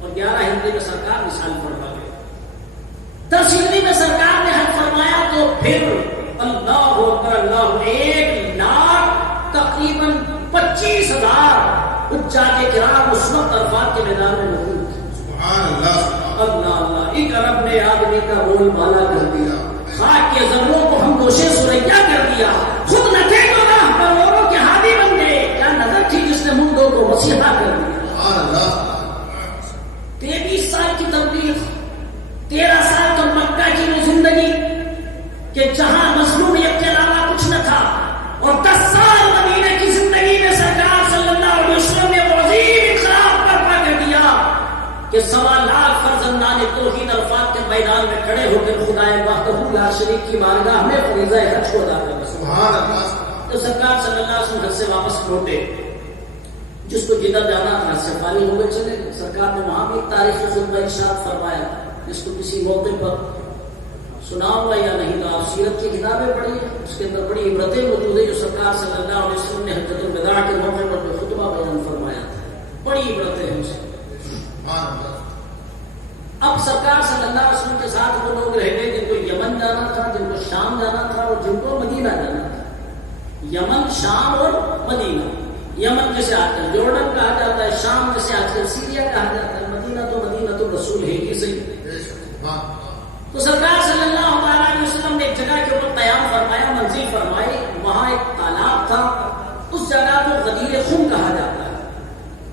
اور 11 ہجری میں سرکار مثال فرما گئے. 10 ہجری میں سرکار نے حج فرمایا تو پھر اللہ اکبر اللہ 1 لاکھ تقریباً 25,000 حجاج کرام اس وقت عرفات کے میدان میں موجود تھے. سبحان اللہ. اللہ ایک عرب نے آدمی کا بول بالا کر دیا, خاک کے ذروں کو ہم گوشے سریا کر دیا, خود نہ تھے تو راہ پر اوروں کے ہادی بن گئے. کیا نظر تھی جس نے مردوں کو مسیحا کر دیا. 23 سال کی تبلیغ, 13 سال تو مکہ کی وہ زندگی کہ جہاں مظلومیت کے علاوہ کچھ نہ تھا, اور 10 سال مدینے کی زندگی میں سرکار صلی اللہ علیہ وسلم نے عظیم انقلاب برپا کر دیا کہ 1.25 لاکھ فرزندان توحید عرفات کے میدان میں کھڑے ہو کر خدائے وحدہ لا شریک کی بارگاہ میں فریضہ حج کو ادا کر. سبحان اللہ. تو سرکار صلی اللہ علیہ وسلم حج سے واپس لوٹے, جس کو جدھر جانا تھا سے فارغ ہو گئے چلے گئے. سرکار نے وہاں بھی تاریخی خطبہ ارشاد فرمایا جس کو کسی موقع پر سنا ہوا یا نہیں تو آپ سیرت کی کتابیں پڑھیے، اس کے اندر بڑی عبرتیں موجود ہیں جو سرکار صلی اللہ علیہ وسلم نے حجۃ الوداع کے موقع پر جو خطبہ بیان فرمایا تھا، بڑی عبرتیں ہیں اس میں۔ اب سرکار صلی اللہ علیہ وسلم کے ساتھ وہ لوگ رہ گئے جن کو یمن جانا تھا، جن کو شام جانا تھا اور جن کو مدینہ جانا تھا۔ یمن، شام اور مدینہ۔ یمن جسے آج کل جورڈن کہا جاتا ہے، شام جسے آج کل سیریا کہا جاتا ہے، مدینہ تو رسول ہے ہی صحیح۔ تو سرکار صلی اللہ علیہ وسلم نے ایک جگہ کے اوپر قیام فرمایا، منزل فرمائی، وہاں ایک تالاب تھا، اس جگہ کو غدیر خم کہا جاتا ہے۔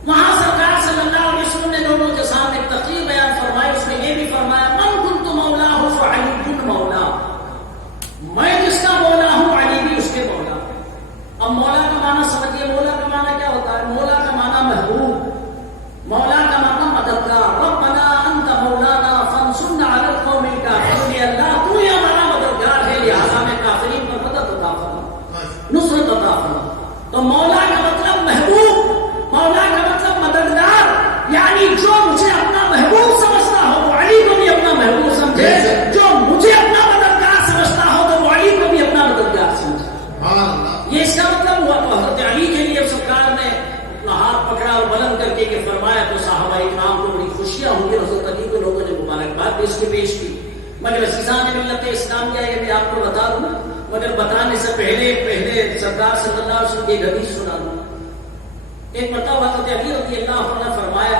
وہاں سرکار صلی اللہ علیہ وسلم نے لوگوں کے سامنے ایک تقریر بیان فرمائی، اس میں یہ بھی فرمایا من کنت مولاه فعلی بن مولا، میں جس کا مولا ہوں علی بھی اس کے مولا۔ اب مولا کا معنی سمجھیے، مولا کا معنی کیا ہوتا ہے؟ مولا کا معنی محبوب، مولا کا معنی مددگار۔ ربنا انت مولانا فانصرنا علی القوم الکافرین، اللہ تو ہی ہمارا مددگار ہے، لہذا میں کافرین پر مدد عطا فرما، نصرت عطا فرما۔ تو مولا کا مطلب محبوب، مولا کا مطلب مددگار، یعنی جو مجھے اپنا محبوب سمجھتا ہو وہ علی کو بھی اپنا محبوب سمجھے، جو مجھے اپنا مددگار سمجھتا ہو تو وہ علی کو بھی اپنا مددگار سمجھے۔ یہ اس کا مطلب ہوا۔ تو حضرت علی کے لیے سرکار نے اپنا ہاتھ پکڑا اور بلند کر کے فرمایا تو صحابہ اکرام کو بڑی خوشیاں ہوں گی، حضرت علی کو لوگوں نے مبارکباد بھی اس کی پیش کی۔ مگر عزیزان ملت اسلام کیا ہے، میں آپ کو بتا دوں، مگر بتانے سے پہلے سرکار صلی اللہ علیہ وسلم کی ایک حدیث سنا دوں۔ ایک مرتبہ حضرت علی رضی اللہ عنہ نے فرمایا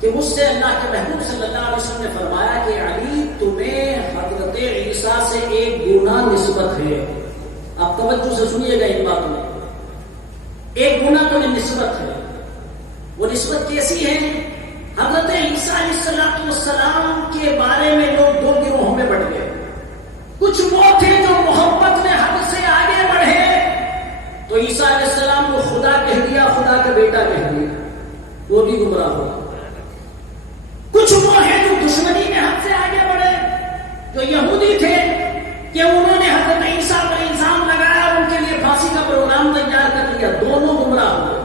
کہ مجھ سے اللہ کے محبوب صلی اللہ علیہ وسلم نے فرمایا کہ علی تمہیں حضرت عیسیٰ سے ایک گنا نسبت ہے۔ آپ توجہ سے سنیے گا ان باتوں میں، ایک گنا تمہیں نسبت ہے۔ وہ نسبت کیسی ہے؟ حضرت عیسیٰ علیہ السلام کے بارے میں لوگ دو گروہوں میں بٹ گئے۔ کچھ وہ تھے جو محبت میں حد سے آگے بڑھے تو عیسیٰ علیہ السلام کو خدا کہہ دیا، خدا کا بیٹا کہہ دیا، وہ بھی گمراہ ہوا۔ کچھ وہ ہیں جو دشمنی میں حد سے آگے بڑھے، جو یہودی تھے کہ انہوں نے حضرت عیسیٰ پر الزام لگایا، ان کے لیے پھانسی کا پروگرام تیار کر لیا، دونوں گمراہ ہوئے۔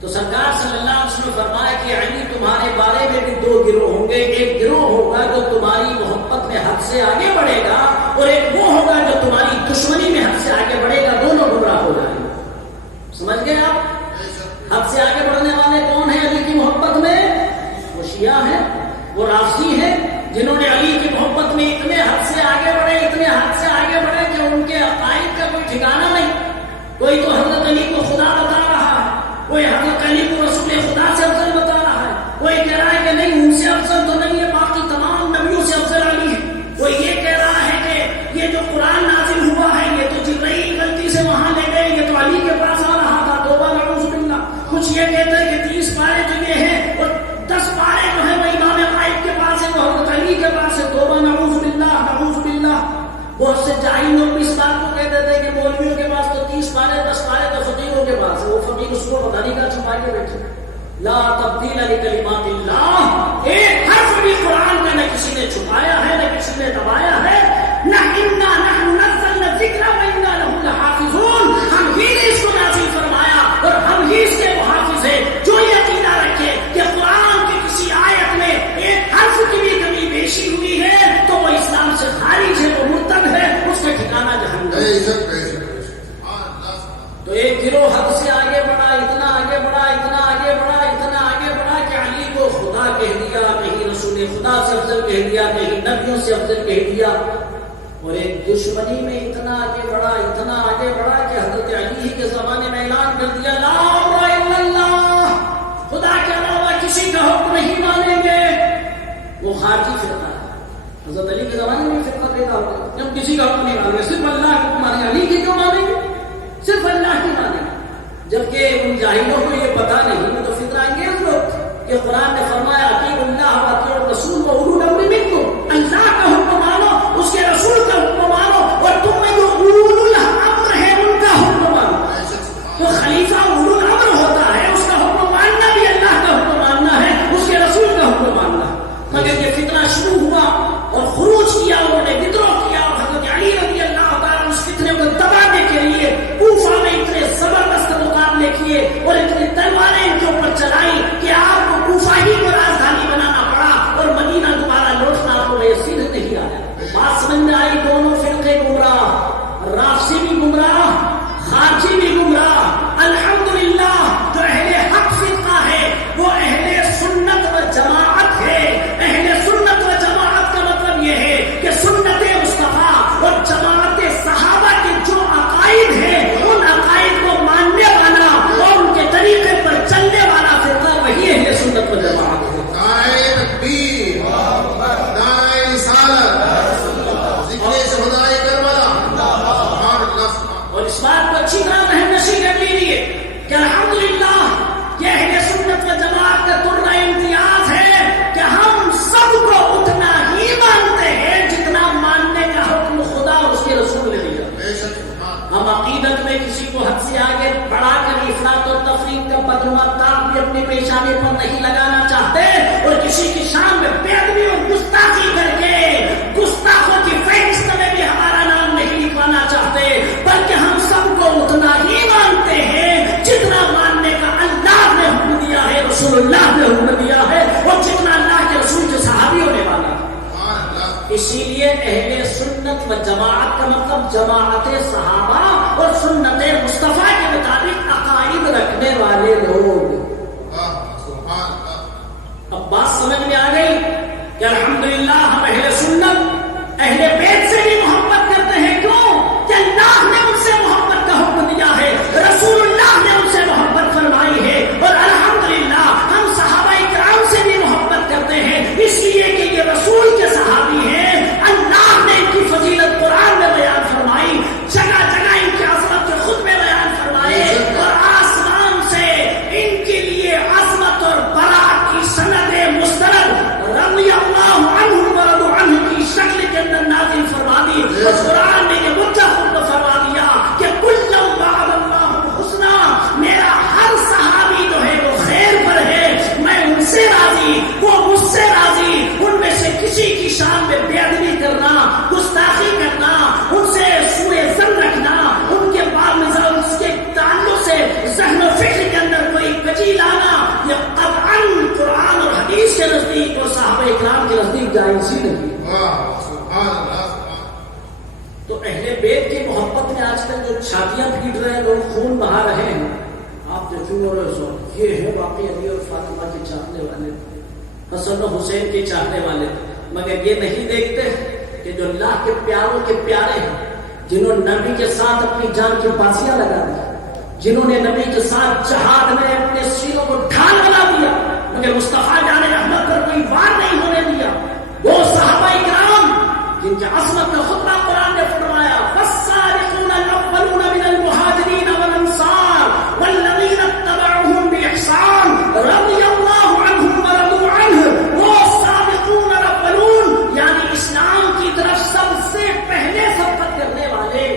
تو سرکار صلی اللہ علیہ وسلم نے فرمایا کہ علی تمہارے بارے میں بھی دو گروہ ہوں گے، ایک گروہ ہوگا جو تمہاری محبت میں حد سے آگے بڑھے گا اور ایک وہ ہوگا جو تمہاری دشمنی میں حد سے آگے بڑھے گا، دونوں گمراہ ہو جائیں گے۔ سمجھ گئے آپ؟ حد سے آگے بڑھنے والے کون ہیں علی کی محبت میں؟ وہ شیعہ ہیں، وہ رافضی ہیں، جنہوں نے علی کی محبت میں اتنے حد سے آگے بڑھے، اتنے حد سے آگے بڑھے کہ ان کے عقائد کا کوئی ٹھکانہ نہیں۔ کوئی تو حضرت علی کو خدا بتا رہا ہے، کوئی حضرت علی کو رسول خدا سے افضل بتا رہا ہے، کوئی کہہ رہا ہے کہ نہیں ان سے افضل تو نہیں ہے، باقی تمام نبیوں سے افضل علی ہے۔ کوئی یہ کہہ رہا ہے کہ یہ جو قرآن نازل ہوا ہے یہ تو جبرائیل غلطی سے وہاں لے گئے، یہ تو علی کے پاس آ رہا تھا، توبہ نعوذ باللہ۔ کچھ یہ کہتے ہیں کہ 30 پارے جو یہ ہیں اور 10 پارے جو ہے وہ امام غائب کے پاس ہے، وہ حضرت علی کے پاس ہے، توبہ نعوذ باللہ نعوذ باللہ۔ بہت سے جاہل لوگ بھی اس بات کو کہتے تھے کہ مولویوں کے پاس تو 30 پارے 10 پارے تو فقیروں کے پاس ہے، وہ فقیر اس کو پتہ نہیں کیا چھپا کے بیٹھے۔ لا تبدیل لکلمات اللہ، ایک حرف بھی قرآن کا نہ کسی نے چھپایا ہے نہ کسی نے دبایا ہے، نہ انا نحن نزلنا الذکر وانا لہ لحافظون، ہم ہی نے اس کو نازل فرمایا اور ہم ہی اس کے محافظ ہیں۔ جو یہ عقیدہ رکھے کہ قرآن کی کسی آیت میں ایک حرف کی بھی کمی بیشی ہوئی ہے تو وہ اسلام سے خارج ہے، وہ مرتد ہے، اس کا ٹھکانہ جہنم۔ تو ایک گروہ حد سے آگے بڑھا، اتنا آگے بڑھا، اتنا آگے بڑھا، اتنا آگے بڑھا کہ علی کو خدا کہہ دیا، کہیں رسول خدا سے افضل کہہ دیا، کہیں نبیوں سے افضل کہہ دیا۔ اور ایک دشمنی میں اتنا آگے بڑھا، اتنا آگے بڑھا کہ حضرت علی کے زمانے میں اعلان کر دیا لا الہ الا اللہ، خدا کے علاوہ کسی کا حکم نہیں مانیں گے۔ وہ خارجی فرقہ ہے، حضرت علی کے زمانے میں فرقہ پیدا ہو گیا، جب کسی کا حکم نہیں مانیں گے، صرف اللہ کا حکم مانیں گے۔ علی کی کیوں مانیں گے؟ صرف اللہ کی مانیں گے۔ جبکہ ان جاہلوں کو یہ پتا نہیں، وہ تو فطرہ انگیز لوگ تھے کہ قرآن نے فرمایا اطیعوا اللہ واطیعوا الرسول واولو الامر منکم، اللہ کا حکم مانو، اس کے رسول کا حکم مانو، اور تم میں جو اولو الامر ہے ان کا حکم مانو۔ تو خلیفہ اولو الامر ہوتا ہے، اس کا حکم ماننا بھی اللہ کا حکم ماننا ہے، اس کے رسول کا حکم ماننا ہے۔ مگر یہ فتنہ شروع ہوا اور خروج کیا، انہوں نے وِدروہ کیا، اور حضرت علی رضی اللہ تعالیٰ اس فتنے کو دبانے کے لیے کوفہ میں اتنے زبردست مقابلے کیے اور اتنی تلواریں ان کے اوپر چلائی کہ آپ کو کوفہ ہی کو راجدھانی بنانا پڑا اور مدینہ دوبارہ لوٹنا آپ کو میسر نہیں آیا۔ مقدمہ تاپ بھی اپنی پیشانی پر نہیں لگانا چاہتے اور کسی کی شان میں بے ادبی اور گستاخی کر کے گستاخوں کی فہرست میں بھی ہمارا نام نہیں لکھوانا چاہتے، بلکہ ہم سب کو اتنا ہی مانتے ہیں جتنا ماننے کا اللہ نے حکم دیا ہے، رسول اللہ نے حکم دیا ہے، اور جتنا اللہ کے رسول کے صحابی ہونے والا ہے۔ اسی لیے اہل سنت و جماعت کا مطلب جماعت صحابہ اور سنت مصطفیٰ کے مطابق عقائد رکھنے والے لوگ۔ اب بات سمجھ میں آ گئی کہ الحمدللہ ہم اہل سنت اہل بیت سے بھی محبت کرتے ہیں، کیوں کہ اللہ نے ان سے محبت کا حکم دیا ہے، رسول اللہ نے ان سے محبت فرمائی ہے، اور الحمدللہ ہم صحابہ کرام سے بھی محبت کرتے ہیں، اس لیے کہ یہ رسول کے صحابی ہیں، اللہ نے ان کی فضیلت قرآن میں بیان فرمائی، جگہ جگہ ان کی عظمت کے خطبے بیان فرمائے، اور آسمان سے ان کے لیے عظمت اور برات کی سند مستند رضی اللہ عنہ ورضوا عنہ کی شکل کے اندر نازل فرما دی، اور قرآن نے یہ مدعا خود فرما دیا کہ کل وعد اللہ الحسنى، میرا ہر صحابی جو ہے وہ خیر پر ہے، میں ان سے راضی، وہ مجھ سے راضی، ان میں سے کسی کی شان میں بے ادبی کرنا، گستاخی کرنا، ان سے سوء ظن رکھنا، ان کے بعد اس کے تعلق سے ذہن و فکر کے اندر کوئی کجی لانا، یہ قطعاً قرآن اور حدیث کے نزدیک اور صحابہ اکرام کے نزدیک جائز ہی نہیں۔ تو اہل بیت کی محبت میں آج کل جو چھاتیاں پھیٹ رہے ہیں، لوگ خون بہا رہے ہیں، آپ دیکھیں اور یہ ہے واقعی علی اور فاطمہ کے چاہنے والے، حسن و حسین کے چاہنے والے، مگر یہ نہیں دیکھتے کہ جو اللہ کے پیاروں کے پیارے ہیں، جنہوں نے نبی کے ساتھ اپنی جان کی بازیاں لگا دی، جنہوں نے نبی کے ساتھ جہاد میں اپنے سینوں کو ڈھال بنا دیا، مگر مصطفیٰ جان رحمت پر کوئی وار نہیں ہونے دیا، وہ صحابہ کرام جن کے عظمت کا خطبہ قرآن نے فرمایا، والسابقون الاولون من المہاجرین والانصار والذین اتبعوهم باحسان رضی اللہ عنہم ورضوا عنہ، وہ سابقون الاولون یعنی اسلام کی طرف سب سے پہلے سبقت کرنے والے،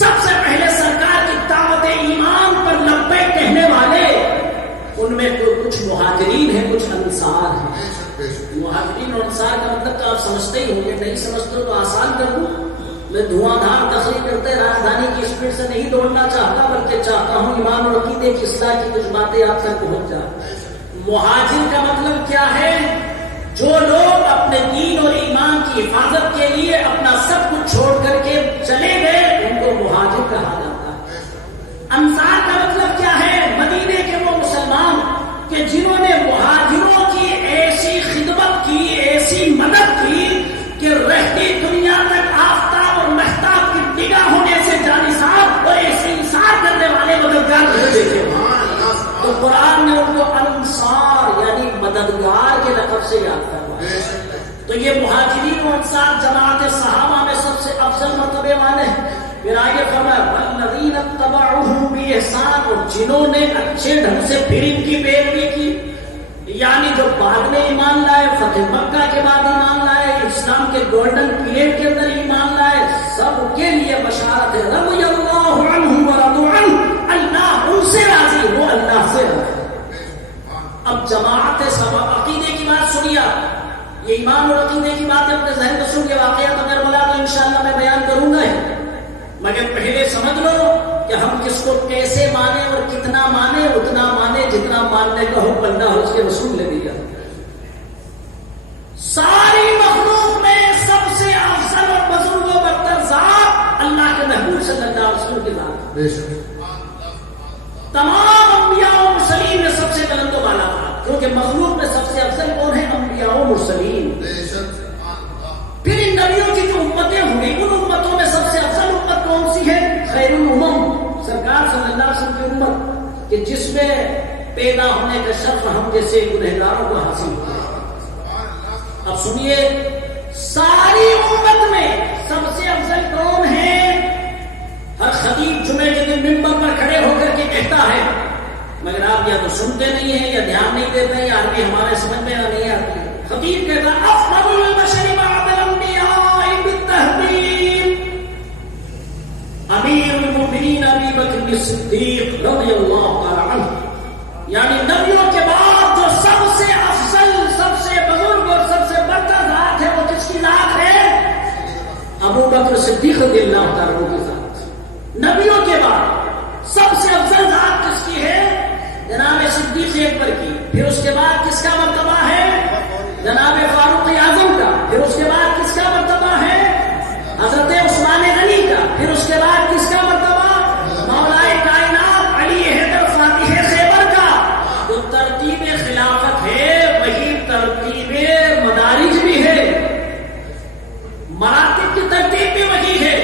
سب سے پہلے سرکار کی دعوت ایمان پر لبیک کہنے والے، ان میں تو کچھ مہاجرین ہیں، کچھ انصار ہیں۔ مہاجرین اور انصار کا مطلب تو آپ سمجھتے ہی ہوں گے، نہیں سمجھتے تو آسان کر دوں، میں دھواں دھار تقریر کرتے راجدھانی کی اسپیڈ سے نہیں دوڑنا چاہتا، بلکہ چاہتا ہوں ایمان اور عقیدے کی اصلاح کی کچھ باتیں آپ تک پہنچ جائیں۔ مہاجر کا مطلب کیا ہے؟ جو لوگ اپنے دین اور ایمان کی حفاظت کے لیے اپنا سب کچھ چھوڑ کر کے چلے گئے، ان کو مہاجر کہا جاتا ہے۔ انصار کا مطلب کیا ہے؟ مدینے کے وہ مسلمان کہ جنہوں نے مہاجروں کی ایسی خدمت کی، ایسی مدد کی کہ رہتی دنیا تک آفتاب اور مہتاب کی نگاہ ہونے سے جانثار اور ایسے انصار کرنے والے مددگار بھیجے تھے۔ تو قرآن نے ان کو انصار یعنی مددگار کے لقب سے یاد کروایا۔ تو یہ مہاجرین و انصار جماعت صحابہ میں سب سے افضل مرتبے والے ہیں۔ پھر آگے فرمایا والذین اتبعوهم باحسان، اور جنہوں نے اچھے ڈھنگ سے پھر ان کی پیروی کی، یعنی جو بعد میں ایمان لائے، فتح مکہ کے بعد ایمان لائے، اسلام کے گولڈن پیریڈ کے اندر ایمان لائے، سب کے لیے بشارت ہے رضی اللہ عنہم ورضوا عنہ، اللہ ان سے راضی، وہ اللہ سے راضی۔ اب جماعت صحابہ عقیدے کی بات سنیا، یہ ایمان اور عقیدے کی بات اپنے ذہن میں سن کے واقعات اگر بلا تو انشاءاللہ میں بیان کروں گا، مگر پہلے سمجھ لو کہ ہم کس کو کیسے مانے اور کتنا مانے، اتنا مانے جتنا ماننے کا حکم اللہ اس کے رسول نے دیا۔ ساری مخلوق میں سب سے افضل اور بزرگ و برتر ذات اللہ کے محبوب صلی اللہ علیہ وسلم کی ذات، تمام انبیاء و مرسلین میں سب سے بلند و بالا ذات، کیونکہ مخلوق میں سب سے افضل کون ہے؟ انبیاء و مرسلین۔ پھر ان نبیوں کی جو امتیں ہوں گی، ان امتوں میں سب سے افضل امت کون سی ہے؟ خیر الامم، سرکار صلی اللہ علیہ وسلم کی امت، کہ جس میں پیدا ہونے کا شرف ہم جیسے گنہگاروں کو حاصل ہوا۔ اب سنیے، ساری امت میں سب سے افضل کون ہے؟ ہر خطیب جمعے کے دن منبر پر کھڑے ہو کر کے کہتا ہے، مگر آپ یا تو سنتے نہیں ہیں یا دھیان نہیں دیتے ہیں، یا عربی ہمارے سمجھ میں نہیں آتی ہے۔ خطیب کہتا ہے افضل البشر بعد الانبیاء بالتحدید امیر المؤمنین ابی بکر الصدیق رضی اللہ تعالی عنہ، یعنی نبیوں کے بعد جو سب سے افضل، سب سے بزرگ اور سب سے برتر ذات ہے وہ کس کی ذات ہے؟ ابو بکر صدیق رضی اللہ تعالیٰ عنہ کی ذات۔ نبیوں کے بعد سب سے افضل ذات کس کی ہے؟ جناب صدیق اکبر کی۔ پھر اس کے بعد کس کا مرتبہ ہے؟ جناب فاروق اعظم کا۔ پھر اس کے بعد کس کا مرتبہ ہے؟ حضرت عثمان غنی کا۔ پھر اس کے بعد کس کا مرتبہ؟ مولا کائنات علی حیدر فاتح خیبر کا۔ جو ترتیب خلافت ہے وہی ترتیب مدارج بھی ہے، مراتب کی ترتیب بھی وہی ہے۔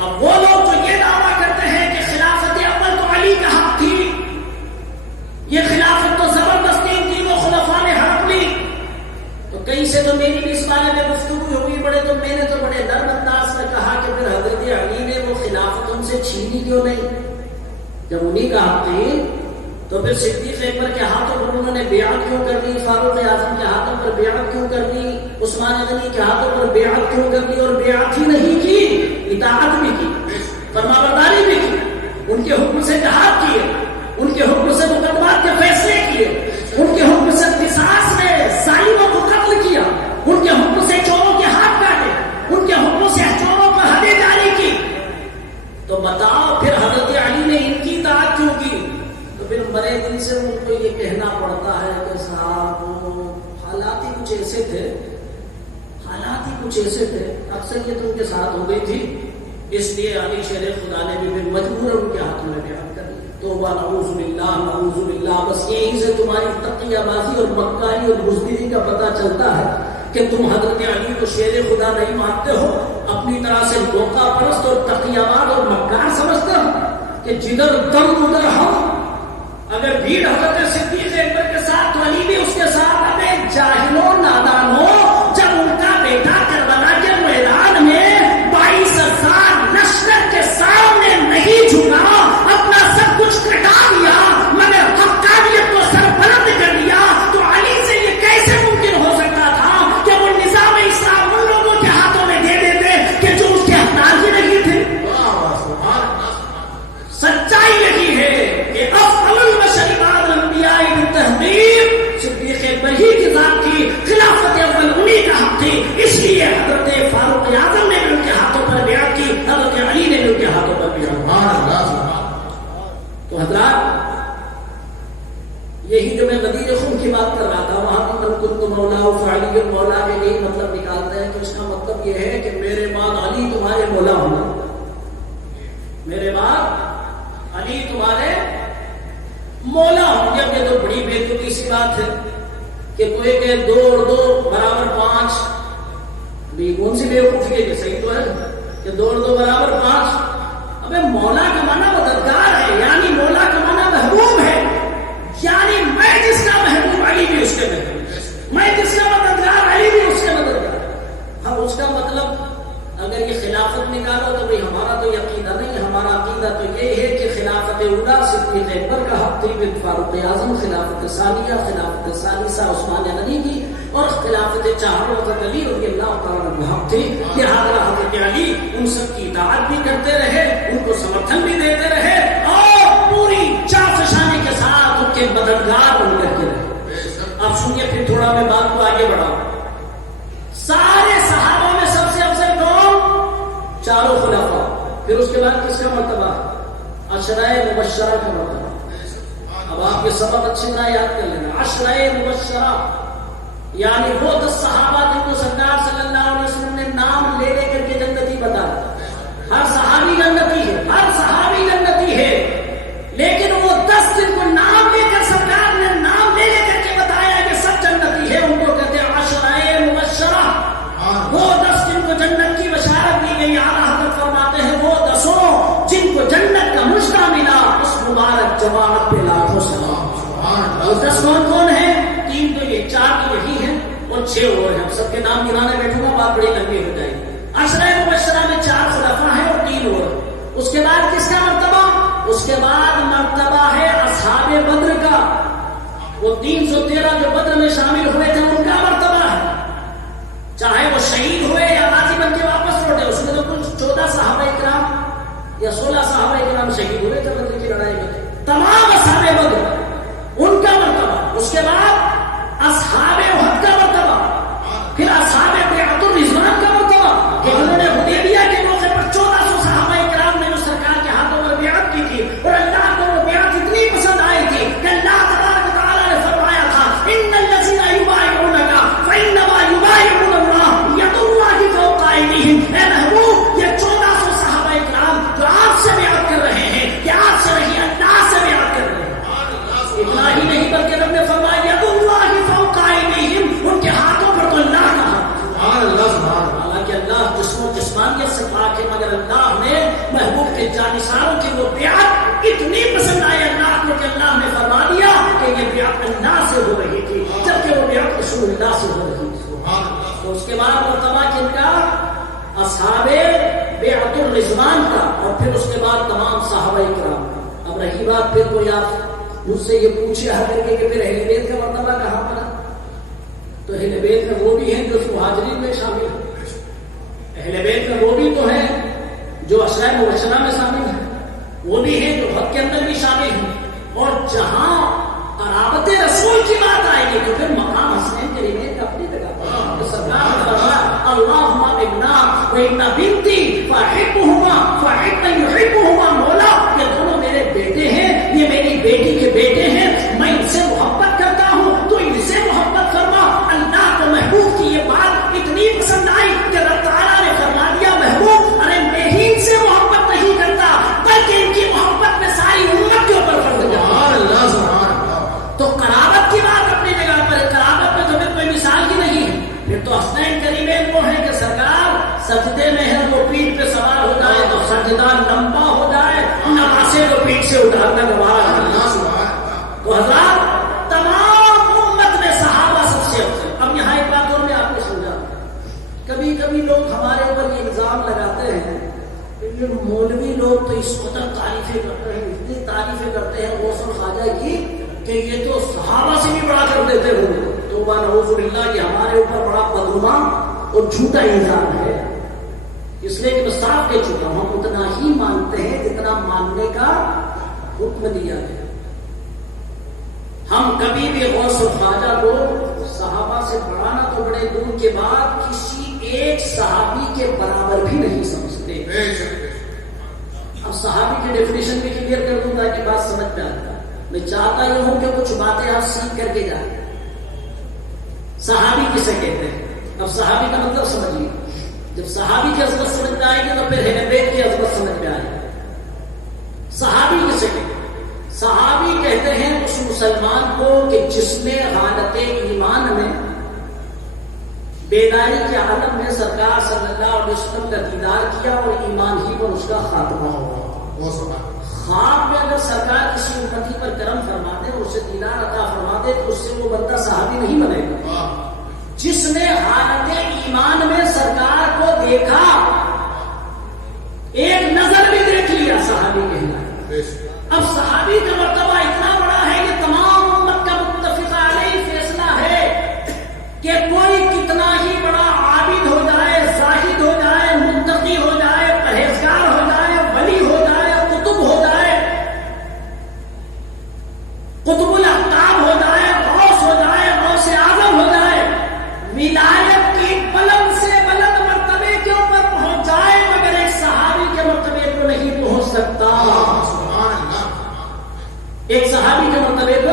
اب وہ لوگ جو یہ دعویٰ کرتے ہیں کہ خلافت اول تو علی کا حق تھی، یہ خلافت تو زبردستی تھی، وہ خلفاء نے ہڑپ لی، تو کہیں سے تو میری بھی اس بارے میں گفتگو ہوئی بڑے، تو میں نے تو بڑے نرم انداز سے کہا کہ پھر حضرت علی نے وہ خلافت ان سے چھینی کیوں نہیں؟ جب انہی کا حق تھی تو پھر صدیق اکبر کے ہاتھوں پر انہوں نے بیعت کیوں کر دی؟ فاروق اعظم کے ہاتھوں پر بیعت کیوں کر دی؟ عثمان غنی کے ہاتھوں پر بیعت کیوں کر دی؟ اور بیعت ہی نہیں کی، اطاعت بھی کی، فرمانبرداری بھی کی، ان کے حکم سے جہاد کیے، ان کے حکم سے مقدمات کے فیصلے کیے، ان کے حکم سے قصاص میں ظالموں کو قتل کیا، ان کے حکم سے چوروں کے ہاتھ کاٹے، ان کے حکم سے چوروں پر حدیں جاری کی۔ تو بتاؤ پھر حضرت علی نے ان کی اطاعت کیوں کی؟ تو پھر بڑے دن سے ان کو یہ کہنا پڑتا ہے کہ صاحب حالات ہی کچھ ایسے تھے، حالات ہی کچھ ایسے تھے، اکثریت ان کے ساتھ ہو گئی تھی، اس لیے علی شیر خدا نے بھی پھر مجبور ان کے ہاتھوں میں بیعت کر دی۔ توبہ نعوذ باللہ نعوذ باللہ۔ بس یہیں سے تمہاری تقیہ بازی اور مکاری اور بزدلی کا پتہ چلتا ہے کہ تم حضرت علی کو شیر خدا نہیں مانتے ہو، اپنی طرح سے موقع پرست اور تقیہ باز اور مکار سمجھتے ہو کہ جدھر دم ادھر ہم۔ اگر بھیڑ حضرت صدیق اکبر کے ساتھ تو علی بھی اس کے ساتھ۔ ابے جاہلوں نادانوں، جب ان کا بیٹا کربلا کے میدان میں 22,000 لشکر کے سامنے نہیں جھکا، اپنا سب کچھ کٹا دیا مگر حقانیت کو سر بلند کر دیا، تو علی سے یہ کیسے ممکن ہو سکتا تھا کہ وہ نظام اسلام ان لوگوں کے ہاتھوں میں دے دیتے کہ جو اس کے حقدار ہی نہیں تھے؟ سچائی یہی ہے کہ افضل البشر بعد الانبیاء بالتحقیق صدیق اکبر ہی کی ذات کی، خلافت اول انہی کا حق تھی، اس لیے حضرت فاروق اعظم نے بھی ان کے ہاتھوں پر بیعت کی، حضرت علی نے بھی ان کے ہاتھوں پر بیعت کی۔ تو حضرات یہی جو میں غدیر خون کی بات کر رہا تھا، وہاں پر من کنت مولا فعلی مولا کے یہی مطلب نکالتے ہیں کہ اس کا مطلب یہ ہے کہ میرے بعد علی تمہارے مولا ہوں، میرے بعد علی تمہارے مولا ہوں گے۔ اب یہ تو بڑی بیوقوفی سی بات ہے کہ کوئی کہ 2 اور 2 برابر 5، بھی کون سی بیوقوفی ہے؟ کہ صحیح تو ہے کہ 2 اور 2 برابر 5۔ ابے مولا کا معنی مددگار ہے، یعنی مولا کا معنی محبوب ہے، یعنی میں جس کا محبوب علی بھی اس کے محبوب، میں جس کا مددگار علی بھی اس کے مددگار۔ اب اس کا مطلب اگر یہ خلافت نکالو تو بھئی ہمارا تو عقیدہ نہیں، ہمارا عقیدہ تو یہ ہے کہ خلافت اولا صدیق اکبر کا حق تھی، پھر فاروق اعظم، خلافت ثانیہ خلافت ثالثہ عثمان غنی کی، اور خلافت چہاروں حضرت علی رضی اللہ تعالیٰ عنہ حق تھی۔ لہٰذا حضرت علی ان سب کی اطاعت بھی کرتے رہے، ان کو سمرتھن بھی دیتے رہے، اور پوری چاپشانی کے ساتھ ان کے مددگار بن کر کے رہے۔ اب سنیے پھر تھوڑا میں بات کو آگے بڑھاؤں۔ سارے صحابہ میں سب سے افضل کون؟ چاروں خلفاء۔ پھر اس کے بعد کس کا مرتبہ؟ عشرۂ مبشرہ کا مرتبہ۔ اب آپ یہ سبق اچھی طرح یاد کر لینا۔ عشرۂ مبشرہ یعنی وہ 10 صحابہ جن کو سرکار صلی اللہ علیہ وسلم نے نام لے لے کر کے جنتی بتایا۔ ہر صحابی جنتی ہے، ہر صحابی جنتی ہے، لیکن وہ 10 جن کو نام لے کر سرکار نے نام لے کر کے بتایا کہ سب جنتی ہے، ان کو کہتے ہیں عشرۂ مبشرہ۔ وہ 10 جن کو جنت کی بشارت دی گئی، اعلیٰ حضرت فرماتے ہیں وہ 10 جن کو جنت کا مشتہ ملا، اس مبارک جماعت پہ لاکھوں سلام۔ وہ 10 کون ہیں؟ 3 تو یہ، 4 تو یہی ہیں اور 6 اور ہیں۔ سب کے نام گرانے بیٹھوں گا بات بڑی لمبی ہو جائے گی۔ عشرۂ مبشرہ میں 4 خلفاء ہیں اور 3 اور۔ اس کے بعد کس کا مرتبہ؟ اس کے بعد مرتبہ ہے اصحاب بدر کا۔ وہ 313 جو بدر میں شامل ہوئے تھے ان کا مرتبہ ہے، چاہے وہ شہید ہوئے یا غازی بن کے واپس لوٹے۔ اس میں تو کل 14 صحابہ کرام یا 16 صحابہ کرام شہید ہوئے تھے بدر کی لڑائی میں۔ تمام اصحاب بدر کے بعد اصحاب احد کا مرتبہ، پھر اصحاب بیعت الرضوان کا مرتبہ کہ انہوں نے حدیبیہ کے موقع پر 1400 صحابہ کرام نے جو سرکار کے ہاتھوں میں بیعت کی تھی، اور اللہ کو وہ بیعت اتنی پسند آئی تھی کہ اللہ تبارک و تعالیٰ نے فرمایا تھا ان الذین یبایعونک فانما یبایعون اللہ ید اللہ فوق ایدیہم۔ اے محبوب، یہ 1400 صحابہ کرام جو آپ سے بیعت کر رہے ہیں، کہ آپ سے نہیں اللہ سے بیعت کر رہے ہیں۔ اتنا ہی نہیں بلکہ رب نے فرمایا ید اللہ فوق ایدیہم، ان کے ہاتھوں پر تو اللہ کا حالانکہ اللہ جسم و جسمانیت سے پاک ہے، مگر اللہ نے محبوب کے جانثاروں کی وہ بیعت اتنی پسند آئی اللہ کو کہ اللہ نے فرما دیا کہ یہ بیعت اللہ سے ہو رہی تھی، جبکہ وہ بیعت رسول اللہ سے ہو رہی تھی۔ تو اس کے بعد مرتبہ کن کا؟ اصحاب بیعت الرضوان کا، اور پھر اس کے بعد تمام صحابہ کرام کا۔ اب رہی بات پھر کوئی آپ مجھ سے یہ پوچھے ہر کر کے کہ پھر اہل بیت کا مرتبہ کہاں پر؟ تو اہل بیت میں وہ بھی ہیں جو مہاجرین میں شامل ہیں، اہل بیت میں وہ بھی تو ہیں جو عشرہ مبشرہ میں شامل ہیں، وہ بھی ہیں جو حد کے اندر بھی شامل ہیں، اور جہاں قرابت رسول کی بات آئے گی تو پھر مقام حسنین کے لیے اپنی جگہ پر سرکار نے فرمایا اللہم ابنا و ابن بنتی فاحبہما فاحب من یحبہما، مولا یہ دونوں میرے بیٹے ہیں، یہ میری بیٹی کے بیٹے ہیں، میں ان سے محبت کرتا ہوں تو ان سے محبت فرما۔ اللہ کو محبوب کی یہ بات اتنی پسند آئی کہ رب تعالیٰ نے فرما دیا محبوب ارے میں ہی ان سے محبت نہیں کرتا بلکہ ان کی محبت میں ساری امت کے اوپر فرض ہے۔ تو قرابت کی بات اپنی جگہ پر ہے، قرابت میں تمہیں کوئی مثال ہی نہیں ہے۔ پھر تو حسنین کریمین وہ ہے کہ سرکار سجدے میں ہے وہ پیٹھ پہ سوار ہو جائے تو سجدہ لمبا ہو جائے، نمازیں کو پیٹھ سے اٹھانا گوارا ہے۔ تو حضرات تمام امت میں صحابہ سب سے افضل۔ اب یہاں ایک بات اور میں آپ کو سمجھا، کبھی کبھی لوگ ہمارے اوپر یہ الزام لگاتے ہیں کہ یہ مولوی لوگ تو اس قدر تعریفیں کرتے ہیں، اتنی تعریفیں کرتے ہیں غوث الخواجہ کی کہ یہ تو صحابہ سے بھی بڑا کر دیتے ہوں۔ توبہ نعوذ باللہ کہ ہمارے اوپر بڑا بدگماں اور جھوٹا الزام ہے، اس لیے کہ میں صاف کہہ چکا ہوں ہم اتنا ہی مانتے ہیں جتنا ماننے کا حکم دیا ہے۔ ہم کبھی بھی غوث الخواجہ کو صحابہ سے بڑھانا تو بڑے دور کے بعد کسی ایک صحابی کے برابر بھی نہیں سمجھتے۔ اب صحابی کی ڈیفینیشن بھی کلیئر کر دوں تاکہ بات سمجھ میں آتا ہے۔ میں چاہتا یہ ہوں کہ کچھ باتیں آپ سیکھ کر کے جائیں۔ صحابی کسے کہتے ہیں؟ اب صحابی کا مطلب سمجھیے، جب صحابی کی عظمت سمجھ میں آئے گی تو پھر اہل بیت کی عظمت سمجھ میں آئے گی۔ صحابی کسے کہتے ہیں؟ صحابی کہتے ہیں اس مسلمان کو کہ جس نے حالت ایمان میں بیداری کے عالم میں سرکار صلی اللہ علیہ وسلم کا دیدار کیا اور ایمان ہی پر اس کا خاتمہ ہوا۔ خواب میں اگر سرکار کسی امتی پر کرم فرما دے اور اسے دیدار عطا فرما دے تو اس سے وہ بندہ صحابی نہیں بنے گا۔ جس نے حالت ایمان میں سرکار کو دیکھا، ایک نظر بھی دیکھ لیا، صحابی کہنا۔ اب صحابی کا مرتبہ اتنا بڑا ہے کہ تمام امت کا متفق علیہ فیصلہ ہے کہ کوئی کتنا ہی بڑا عابد ہو جائے، زاہد ہو جائے، متقی ہو جائے، پرہیزگار ہو جائے، ولی ہو جائے، قطب ہو جائے، قطب الاقطاب ہو جائے، غوث ہو جائے، غوث اعظم ہو جائے، ولایت کی بلند سے بلند مرتبے کے اوپر پہنچ جائے، مگر ایک صحابی کے مرتبے کو نہیں پہنچ سکتا۔ ایک صحابی کے مرتبے کو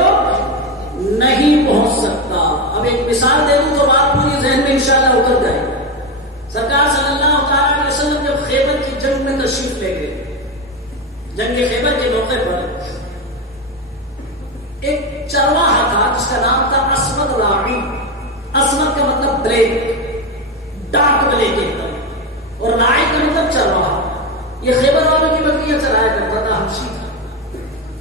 نہیں پہنچ سکتا۔ اب ایک مثال دے دوں تو بات پوری ذہن میں انشاءاللہ اتر جائے۔ سرکار صلی اللہ علیہ وسلم جب خیبر کی جنگ میں تشریف لے گئے، جنگ خیبر کے موقع پر ایک چرواہا تھا جس کا نام تھا اسمد راعی۔ اسمد کا مطلب بلیک، ڈارک بلیک ایک دم، اور راعی کا مطلب چرواہا۔ یہ خیبر والوں کی بکریاں چرایا کرتا تھا، حبشی تھا۔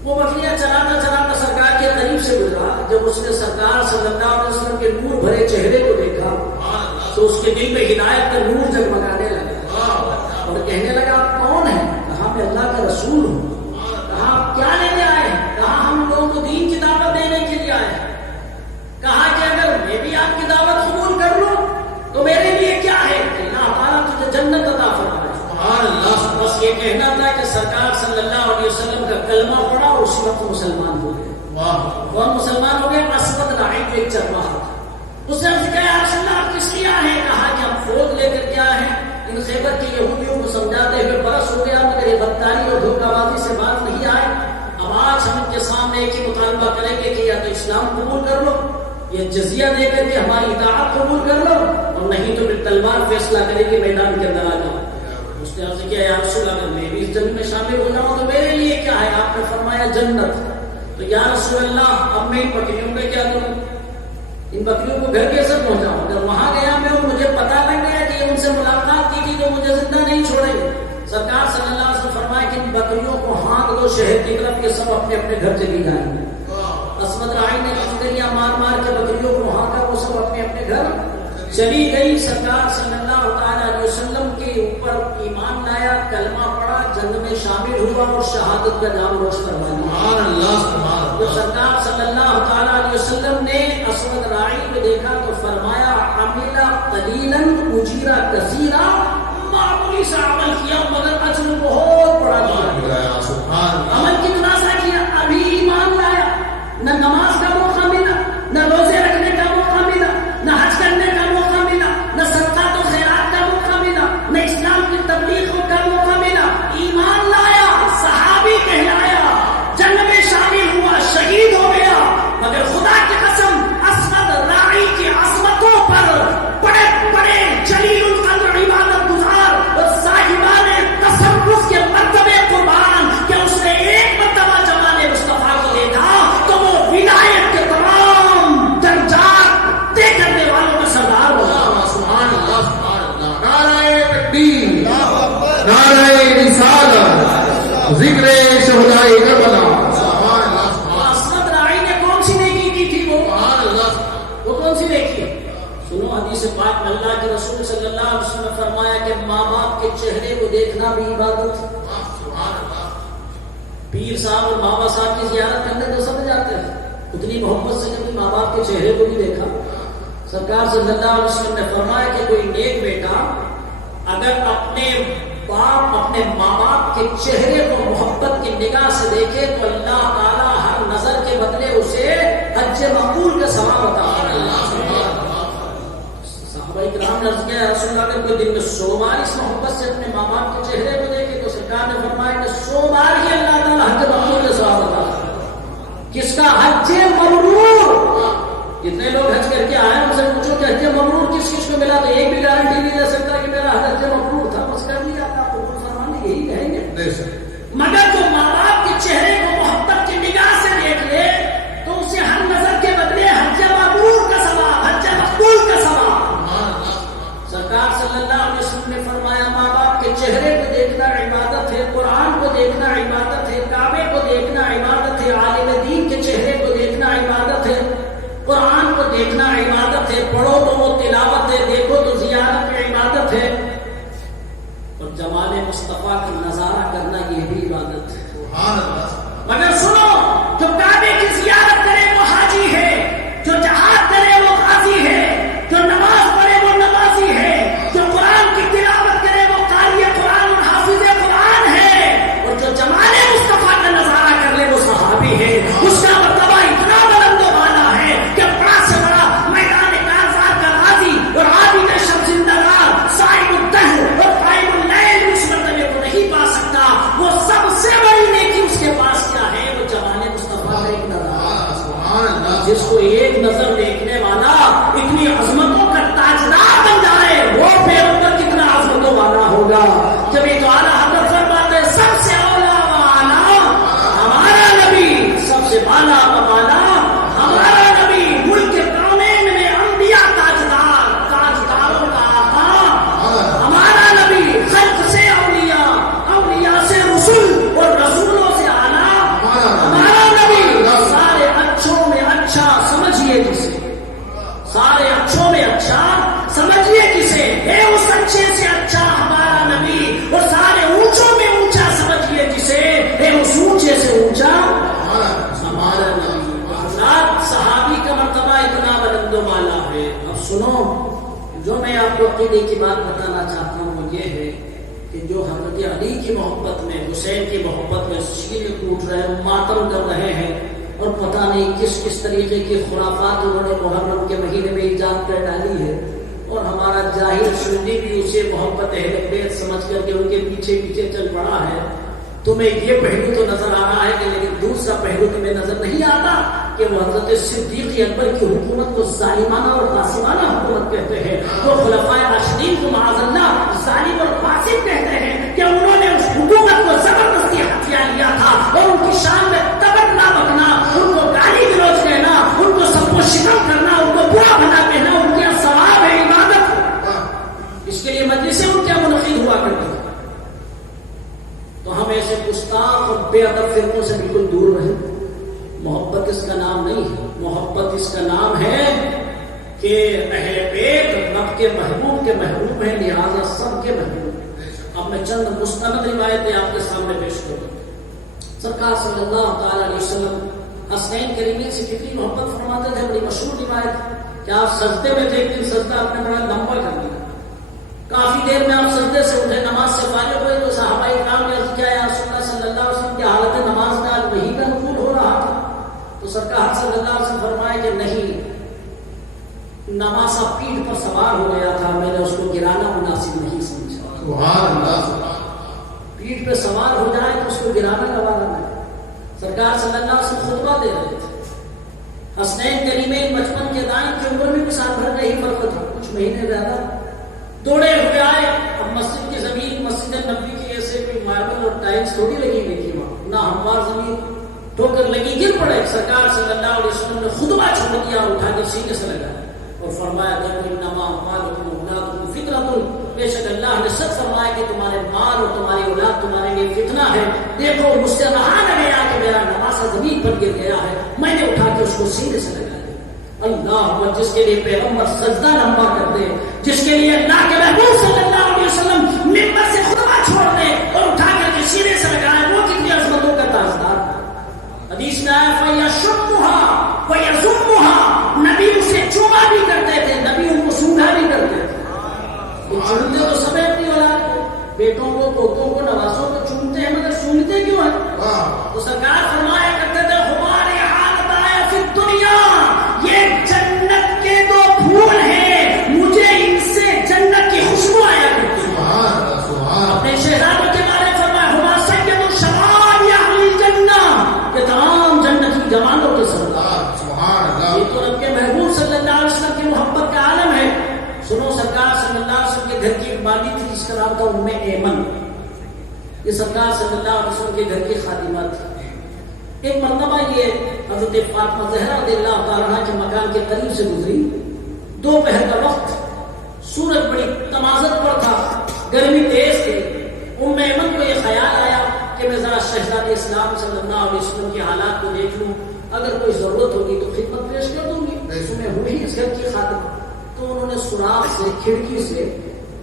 وہ بکریاں چراتا چراتا سرکار کے قریب سے گزرا۔ جب اس نے سرکار صلی اللہ علیہ وسلم کے نور بھرے چہرے کو دیکھا تو اس کے دل میں ہدایت کا نور جگمگانے لگا اور کہنے لگا آپ کون ہیں؟ کہا میں اللہ کا رسول ہوں۔ کہا آپ کیا لینے آئے ہیں؟ کہا ہم لوگوں کو دین کی دعوت دینے کے لیے آئے ہیں۔ کہا کہ اگر میں بھی آپ کی دعوت قبول کر لوں تو میرے لیے کیا ہے؟ اللہ تعالیٰ تجھے جنت عطا فرمائے۔ بس یہ کہنا تھا کہ سرکار صلی اللہ علیہ وسلم کا کلمہ پڑا اور اسی وقت مسلمان مسلمان ہو گئے. واہ. مسلمان ہو گئے اسود راعی جو ایک چرواہا تھا. اس نے ہم سے کہا یا رسول اللہ آپ کس لیے آئے ہیں؟ کہا کہ ہم فوج لے کر کے آئے ہیں. ان خیبر کے یہودیوں کو سمجھاتے ہوئے برس ہو گیا مگر یہ غداری اور دھوکہ بازی سے بات نہیں آئے. اب آج ہم ان کے سامنے ایک ہی مطالبہ کریں گے کہ یا تو اسلام قبول کر لو یا جزیہ دے کر کے ہماری اطاعت قبول کر لو اور نہیں تو پھر تلوار فیصلہ کرے گی میدان کے اندر آ جاؤ. اس نے عرض کیا یا رسول اللہ اگر میں بھی اس جنگ میں شامل ہو جاؤں تو میرے لیے کیا ہے؟ آپ نے فرمایا جنت. تو یا رسول اللہ اب میں ان بکریوں کا کیا کروں؟ ان بکریوں کو گھر کیسے پہنچاؤں؟ اگر وہاں گیا میں اور مجھے پتا لگ گیا کہ ان سے ملاقات کی تھی تو مجھے زندہ نہیں چھوڑیں گے. سرکار صلی اللہ علیہ وسلم فرمایا کہ ان بکریوں کو ہانک دو شہر کی طرف کے سب اپنے اپنے گھر چلی جائیں گے. اسود راعی نے لشکریاں مار مار کے بکریوں کو ہانکا، وہ سب اپنے اپنے گھر چلی گئی. سرکار صلی اللہ تعالی علیہ وسلم کے اوپر ایمان لایا، کلمہ پڑھا، جنگ میں شامل ہوا اور شہادت کا نام روشن کروایا. سبحان اللہ. سبحان تو اللہ. سرکار صلی اللہ تعالی علیہ وسلم نے اسود راعی کو دیکھا تو فرمایا عمل قلیلا اجیر کثیرا، معمولی سا عمل کیا مگر اجر بہت بڑا دیا. سبحان اللہ. عمل کتنا سا کیا؟ ابھی ایمان لایا، نہ نماز کا موقع ملا، نہ روزے رکھنے کا موقع ملا، نہ حج کرنے کا موقع ملا، نہ صدقات و خیرات کا موقع ملا، نہ اسلام کی تبلیغ کا موقع ملا. ایمان لایا، صحابی کہلایا، جنگ میں شامل ہوا، شہید ہو گیا. مگر خدا کی قسم اسود راعی کی عظمتوں پر بڑے بڑے جلیل القدر عبادت گزار اور صاحبان تصرف کے مرتبے قربان کہ اس نے ایک مرتبہ جمال مصطفیٰ کو دیکھا تو وہ ولایت کے تمام درجات طے کرنے والوں کا سردار ہوا. سبحان اللہ. سبحان اللہ. نعرہ تکبیر، نعرہ رسالت، ذکر شہدائے کربلا. سبحان اللہ. اسود راعی نے کون سی نیکی کی تھی؟ سبحان اللہ. وہ کون سی نیکی؟ سنو حدیث پاک میں اللہ کے رسول صلی اللہ علیہ وسلم نے فرمایا کہ ماں باپ کے چہرے کو دیکھنا بھی عبادت. سبحان اللہ. پیر صاحب اور بابا صاحب کی زیارت کرنے تو سمجھ آتے ہیں، اتنی محبت سے کبھی ماں باپ کے چہرے کو بھی دیکھا. سرکار صلی اللہ علیہ وسلم نے فرمایا کہ کوئی نیک بیٹا اگر اپنے ماں باپ کے چہرے کو محبت کی نگاہ سے دیکھے تو اللہ تعالیٰ ہر نظر کے بدلے اسے حج مقبول کا ثواب عطا کرے. صحابہ کرام نے عرض کیا یا رسول اللہ اگر کوئی دن میں 100 بار اس محبت سے اپنے ماں باپ کے چہرے کو دیکھے تو سرکار نے فرمایا کہ 100 بار ہی اللہ تعالیٰ حج مقبول کا ثواب عطا کرے. کس کا؟ حج مبرور. جتنے لوگ حج کر کے آئے ان سے پوچھو کہ حج مبرور کس کس کو ملا تو ایک بھی گارنٹی نہیں دے سکتا کہ میرا حج مبرور تھا. بس کر لیا تھا تو فرمانے یہی کہیں گے. مگر جو ماں باپ کے چہرے کو محبت کی نگاہ سے دیکھ لے تو اسے ہر نظر کے بدلے حج مبرور کا ثواب، حج مقبول کا ثواب. سرکار صلی اللہ علیہ وسلم نے فرمایا ماں باپ کے چہرے کو دیکھنا عبادت ہے، قرآن کو دیکھنا عبادت ہے، کعبے کو دیکھنا عبادت ہے، عالم دین کے چہرے کو دیکھنا عبادت ہے، قرآن کو دیکھنا عبادت ہے، پڑھو تو وہ تلاوت ہے، دیکھو تو زیارت میں عبادت ہے، اور جمال مصطفیٰ کا نظارہ کرنا یہ بھی عبادت ہے. سبحان اللہ. مگر سنو، جو کعبے کی زیارت کرے وہ حاجی ہے، جو جہاد کرے وہ غازی ہے، جو نماز پڑھے وہ نمازی ہے، جو قرآن کی تلاوت کرے وہ قاری قرآن اور حافظ قرآن ہے، اور جو جمال مصطفیٰ کا نظارہ کر لے وہ صحابی ہے. اس کا مرتبہ اتنا بلند و بالا ہے کہ بڑا سے بڑا میدان کارزار کا غازی اور عابد شمس النہار صاحب الدہر اور قائم اللیل اس مرتبے کو نہیں پا سکتا. وہ سب سے بڑی نیکی اس کے پاس کیا ہے؟ وہ جمال مصطفیٰ کا ایک نظارہ. سبحان اللہ. جس کو ایک نظر دیکھنے والا اتنی عظمتوں کا تاجدار بن جائے وہ پیغمبر کتنا عظمتوں والا ہوگا. جب یہ تو اعلیٰ حضرت فرماتے ہیں سب سے اولا و اعلیٰ ہمارا نبی، سب سے بالا و بالا ہمارا نبی، ملک کونین میں انبیاء تاجدار، تاجداروں کا آقا ہمارا نبی، خلق سے اولیاء، اولیاء سے رسول اور رسولوں سے اعلیٰ ہمارا نبی. سارے اچھوں میں اچھا سمجھیے جسے، سارے اچھوں میں اچھا سمجھیے جسے ہے اس اچھے سے اچھا ہمارا نبی، اور سارے اونچوں میں اونچا سمجھیے جسے ہے اس اونچے سے اونچا ہمارا نبی. حضرات صحابی کا مرتبہ اتنا بلند و بالا ہے. اب سنو، جو میں آپ کو عقیدے کی بات بتانا چاہتا ہوں وہ یہ ہے کہ جو حضرت علی کی محبت میں، حسین کی محبت میں شیر کوٹ رہے ہیں، ماتم کر رہے ہیں، پتہ نہیں کس کس طریقے کی خرافات انہوں نے محرم کے مہینے میں ایجاد کر ڈالی ہے، اور ہمارا جاہل سنی بھی اسے محبت اہل بیت سمجھ کر کے ان کے پیچھے پیچھے چل پڑا ہے۔ تمہیں یہ پہلو تو نظر آ رہا ہے کہ لیکن دوسرا پہلو تمہیں نظر نہیں آتا کہ وہ حضرت صدیق اکبر کی حکومت کو ظالمانہ اور قاسمانہ حکومت کہتے ہیں، وہ خلفائے راشدین کو معاذ اللہ ظالم اور قاسم کہتے ہیں کہ انہوں نے اس حکومت کو زبردستی ہتھیا لیا تھا، اور ان کی شان میں تبرنا بکنا، ان کو گالی گلوچ کہنا، ان کو سب کو شکم کرنا، ان کو برا بھلا کہنا ان کے ثواب ہے، عبادت۔ اس کے لیے مجلسیں ان کیا منعقد ہوا کرتی ہیں۔ تو ہم ایسے گستاخ اور بے ادب فرقوں سے بالکل دور رہیں۔ محبت اس کا نام نہیں ہے، محبت اس کا نام ہے کہ اہل بیت رب کے محبوب کے محبوب ہیں، لہذا سب کے محبوب ہیں۔ اب میں چند مستند روایتیں آپ کے سامنے پیش کروں۔ سرکار صلی اللہ تعالی علیہ وسلم حسنین کریمین سے کتنی محبت فرماتے تھے، بڑی مشہور روایت کہ آپ سجدے میں تھے، ایک دن سجدہ آپ نے بڑا لمبا کر دیا، کافی دیر میں آپ سجدے سے اٹھے، نماز سے فارغ ہوئے تو صحابہ کرام نے عرض کیا یا رسول اللہ صلی اللہ علیہ وسلم کی حالت نماز میں آج وحی کا نزول ہو رہا تھا؟ تو سرکار صلی اللہ علیہ وسلم فرمائے کہ نہیں، نمازہ پیٹھ پر سوار ہو گیا تھا، میں نے اس کو گرانا مناسب نہیں سمجھا۔ سبحان اللہ۔ پیٹھ پہ سوار ہو جائے تو اس کو گرانا گوارا نہیں۔ سرکار صلی اللہ علیہ وسلم خطبہ دے رہے تھے، حسنین کریمین بچپن کے دائیں کی عمر میں بھی سال بھر کا ہی فرق تھا، کچھ مہینے زیادہ دوڑے ہوئے آئے۔ اب مسجد کی زمین مسجد نبوی کی ایسے کوئی ماربل اور ٹائلس تھوڑی لگی ہوئی تھی وہاں، نہ ہموار زمین، ٹھوکر لگی، گر پڑے۔ سرکار صلی اللہ علیہ وسلم نے خطبہ چھوڑ دیا اور اٹھا کے سینے سے لگایا اور فرمایا انما اموالکم واولادکم فتنۃ، بے شک اللہ نے سچ فرمایا کہ تمہارے مال اور تمہاری اولاد تمہارے لیے فتنہ ہے۔ دیکھو مجھ سے رہا نہ گیا کہ میرا نواسہ زمین پر گر گیا ہے، میں نے اٹھا کے اس کو سینے سے لگایا۔ اللہ، جس کے لیے پیغمبر سجدہ لمبا کر دے، جس کے لیے اللہ کے محبوب صلی اللہ علیہ وسلم ممبر سے خطبہ چھوڑ دے اور اٹھا کر کے سینے سے لگائے، وہ کتنی عظمتوں کا تاجدار ہے۔ حدیث میں آیا فَيَشُمُّهَا وَيَزُمُّهَا، نبی اسے چوما بھی کرتے تھے، نبی ان کو سونگھا بھی کرتے تھے۔ وہ چومتے تو سب اپنی اولاد کو، بیٹوں کو، پوتوں کو، نوازوں کو چومتے ہیں، مگر سونگتے کیوں ہیں؟ تو سرکار فرمایا کرتے تھے ہمارے حالت آیا فی دنیا، یہ جنت کے دو پھول ہیں، مجھے ان سے جنت کی خوشبو آیا کرتی ہے۔ اپنے شہزادوں کے بارے میں فرمایا ہما سید الشباب اہل الجنہ، کہ تمام جنت کی جوانوں کے سردار۔ یہ تو رب کے محبوب صلی اللہ علیہ وسلم کی محبت کا عالم ہے۔ سنو، سرکار صلی اللہ علیہ وسلم کے گھر کی ایک بالی تھی جس کا نام تھا ام ایمن، یہ سرکار صلی اللہ علیہ وسلم کے گھر کی خادمہ تھی۔ ایک مرتبہ یہ حضرت فاطمہ زہرا رضی اللہ تعالیٰ عنہ کے مکان کے قریب سے گزری، دوپہر کا وقت، سورج بڑی تمازت پر تھا، گرمی تیز تھی۔ ام ایمن کو یہ خیال آیا کہ میں ذرا شہزادے اسلام صلی اللہ علیہ وسلم کے حالات کو دیکھ لوں، اگر کوئی ضرورت ہوگی تو خدمت پیش کر دوں گی۔ میں ہوئی اس گھر کی خادمہ، تو انہوں نے سوراخ سے، کھڑکی سے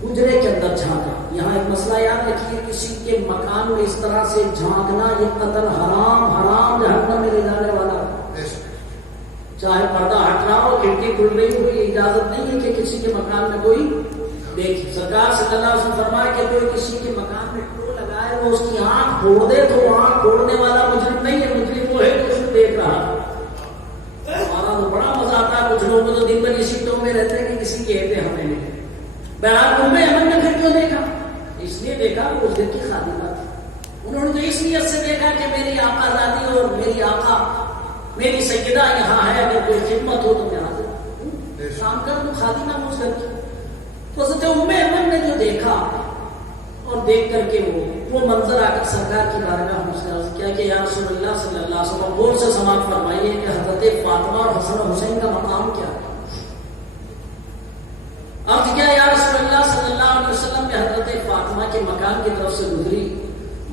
حجرے کے اندر جھانکا۔ یہاں ایک مسئلہ یاد رکھیے، کسی کے مکان میں اس طرح سے جھانکنا یہ قطر حرام جہنم میں لے جانے والا، چاہے پردہ ہٹ رہا ہو، کھڑکی کھل رہی ہو، یہ اجازت نہیں ہے کہ کسی کے مکان میں کوئی دیکھے۔ سرکار صلی اللہ علیہ وسلم فرمایا کہ کوئی کسی کے مکان میں ٹو لگائے، وہ اس کی آنکھ پھوڑ دے تو آنکھ پھوڑنے والا مجرم نہیں ہے، مجرم وہ ہے جو اسے دیکھ رہا ہے۔ ہمارا تو بڑا مزہ آتا ہے، کچھ لوگ تو دن بھر اسی ٹو میں رہتے ہیں کہ کسی کہتے ہمیں نہیں۔ بہرحال ام ایمن نے پھر کیوں دیکھا؟ اس لیے دیکھا وہ اس گھر کی خادمہ تھی۔ انہوں نے تو اس نیت سے دیکھا کہ میری آقا زادی اور میری آقا میری سیدہ یہاں ہے، اگر کوئی خدمت ہو تو میں حاضر ہوں، شام کر دوں، خادمہ مجھ گھر کی۔ تو حضرت ام ایمن نے جو دیکھا اور دیکھ کر کے وہ منظر آ کر سرکار کی بارگاہ میں اس نے عرض کیا کہ یا رسول اللہ صلی اللہ علیہ وسلم، غور سے سماعت فرمائیے کہ حضرت فاطمہ اور حسن و حسین کا مقام کیا ہے۔ عرض کیا یا رسول اللہ صلی اللہ علیہ وسلم کہ حضرت فاطمہ کے مکان کی طرف سے گزری،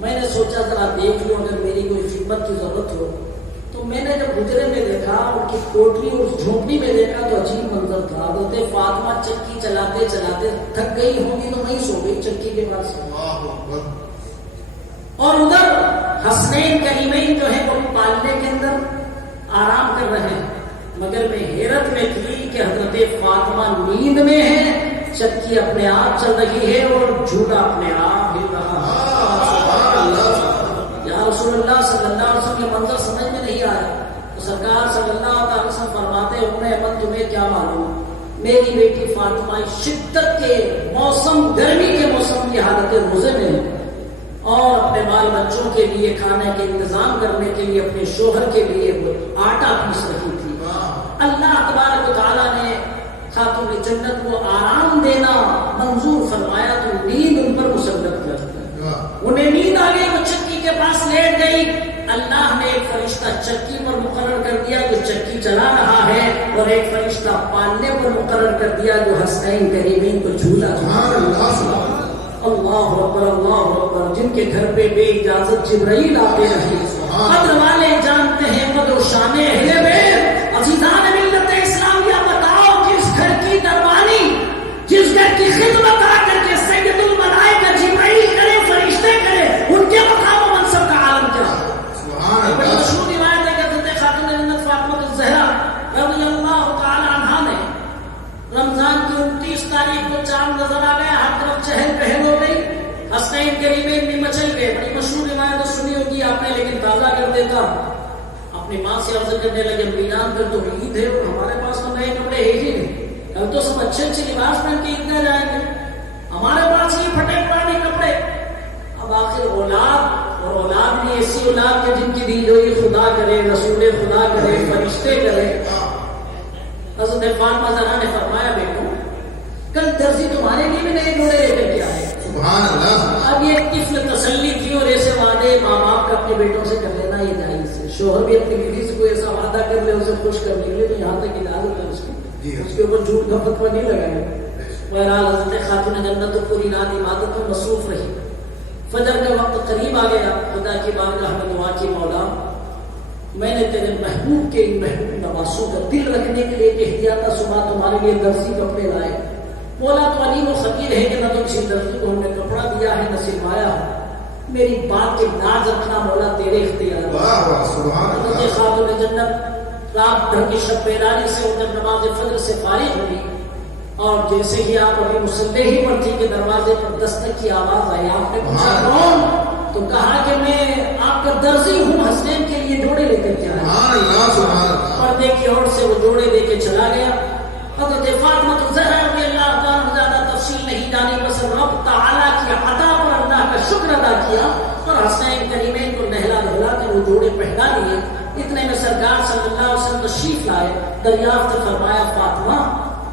میں نے سوچا ذرا دیکھ لوں، اگر میری کوئی خدمت کی ضرورت ہو۔ تو میں نے جب حجرے میں دیکھا، ان کی کوٹری اور جھونپڑی میں دیکھا تو عجیب منظر تھا۔ حضرت فاطمہ چکی چلاتے چلاتے تھک گئی ہوں گی تو نہیں سو گئی چکی کے پاس، اور ادھر حسنین کریمین جو ہے وہ پالنے کے اندر آرام کر رہے ہیں، مگر میں حیرت میں تھی کہ حضرت فاطمہ نیند میں ہے، چکی اپنے آپ چل رہی ہے اور جھولا اپنے آپ ہل رہا ہے۔ یا رسول اللہ صلی اللہ علیہ وسلم یہ منظر سمجھ میں نہیں آیا، تو سرکار صلی اللہ علیہ وسلم فرماتے ہیں احمد تمہیں کیا معلوم، میری بیٹی فاطمہ شدت کے موسم، گرمی کے موسم کی حالت روزے میں اور اپنے بال بچوں کے لیے کھانے کے انتظام کرنے کے لیے اپنے شوہر کے لیے وہ آٹا پیس رہی تھی۔ اللہ تبارک و تعالیٰ نے خاتون جنت کو آرام دینا منظور فرمایا تو نیند ان پر مسلط کر دی، انہیں نیند آ گئی، وہ چکی کے پاس لیٹ گئی۔ اللہ نے ایک فرشتہ چکی پر مقرر کر دیا جو چکی چلا رہا ہے، اور ایک فرشتہ پالنے پر مقرر کر دیا جو حسنین کریمین کو جھولا اللہ اکبر اللہ اکبر، جن کے گھر پہ بے اجازت جبرائیل آتے رہے۔ قدر والے جانتے ہیں قدر و شان اہل بیت۔ عزیزان ملت اسلامیہ بتاؤ، جس گھر کی دربانی، جس گھر کی خدمت آ کر کے سید الملائکہ جبرائیل کرے، فرشتے کرے، ان کے مقام و منصب کا عالم کیا ہے۔ مشہور روایت ہے کہ حضرت خاتون جنت فاطمہ الزہرا رضی اللہ تعالی عنہا نے رمضان کی 29 تاریخ کو چاند نظر آ گیا، ہر طرف چہل پہل ہو گئی، حسنین کریمین بھی مچل گئے۔ بڑی مشہور روایت سنی ہوگی آپ نے، لیکن تازہ کر دیتا۔ اپنی ماں سے عرض کرنے لگے امی جان کر تو عید ہے اور ہمارے پاس تو نئے کپڑے ہے ہی نہیں، اب تو سب اچھے اچھے لباس پہن کے عید گاہ جائیں گے، ہمارے پاس ہی پھٹے پرانے کپڑے۔ اب آخر اولاد، اور اولاد بھی ایسی اولاد کے جن کی دلجوئی خدا کرے، رسول خدا کرے، فرشتے کرے۔ حضرت فاطمہ زہرا نے فرمایا بیٹو کل درزی تمہارے لیے بھی نئے جوڑے لے کر کے آئے۔ سبحان اللہ۔ اب یہ طفل تسلی تھی، اور ایسے وعدے ماں باپ کا اپنے بیٹوں سے کر لینا یہ جائز ہے۔ شوہر بھی اپنی بیوی سے کوئی ایسا وعدہ کر لے اسے خوش کرنے کے لیے تو یہاں تک اجازت ہے اس کے اوپر جھوٹ کا فتویٰ نہیں لگائے۔ بہرحال حضرت خاتون جنت تو پوری رات عبادت میں مصروف رہی۔ فجر کا وقت قریب آ گیا، خدا کی بارگاہ میں دعا کی، مولا میں نے تیرے محبوب کے ان محبوب نوازوں کا دل رکھنے کے لیے کہہ دیا تھا صبح تمہارے لیے درزی کپڑے لائے، مولا تو علیم و خبیر ہے کہ نہ تو کسی درزی کو ہم نے کپڑا دیا ہے نہ سلوایا ہے، میری بات کے لاز رکھنا مولا تیرے اختیار ہے۔ خاتون جنت رات بھر کی شب بیداری سے اٹھ کر نماز فجر سے فارغ ہوئی، اور جیسے ہی آپ ابھی مصلی ہی پر تھی کہ دروازے پر دستک کی آواز آئی، آپ نے پوچھا کون؟ تو کہا کہ میں آپ کا درزی ہوں، حسنین کے لیے جوڑے لے کر کے آیا۔ پردے کی اور سے وہ جوڑے لے کے چلا گیا۔ حضرت فاطمہ الزہرا رضی اللہ عنہا زیادہ تفصیل نہیں جانی، بس رب تعالیٰ کی عطا پر اللہ کا شکر ادا کیا اور حسنین کریمین کو نہلا دھلا کر وہ جوڑے پہنا لیے۔ اتنے میں سرکار صلی اللہ علیہ وسلم تشریف لائے، دریافت فرمایا فاطمہ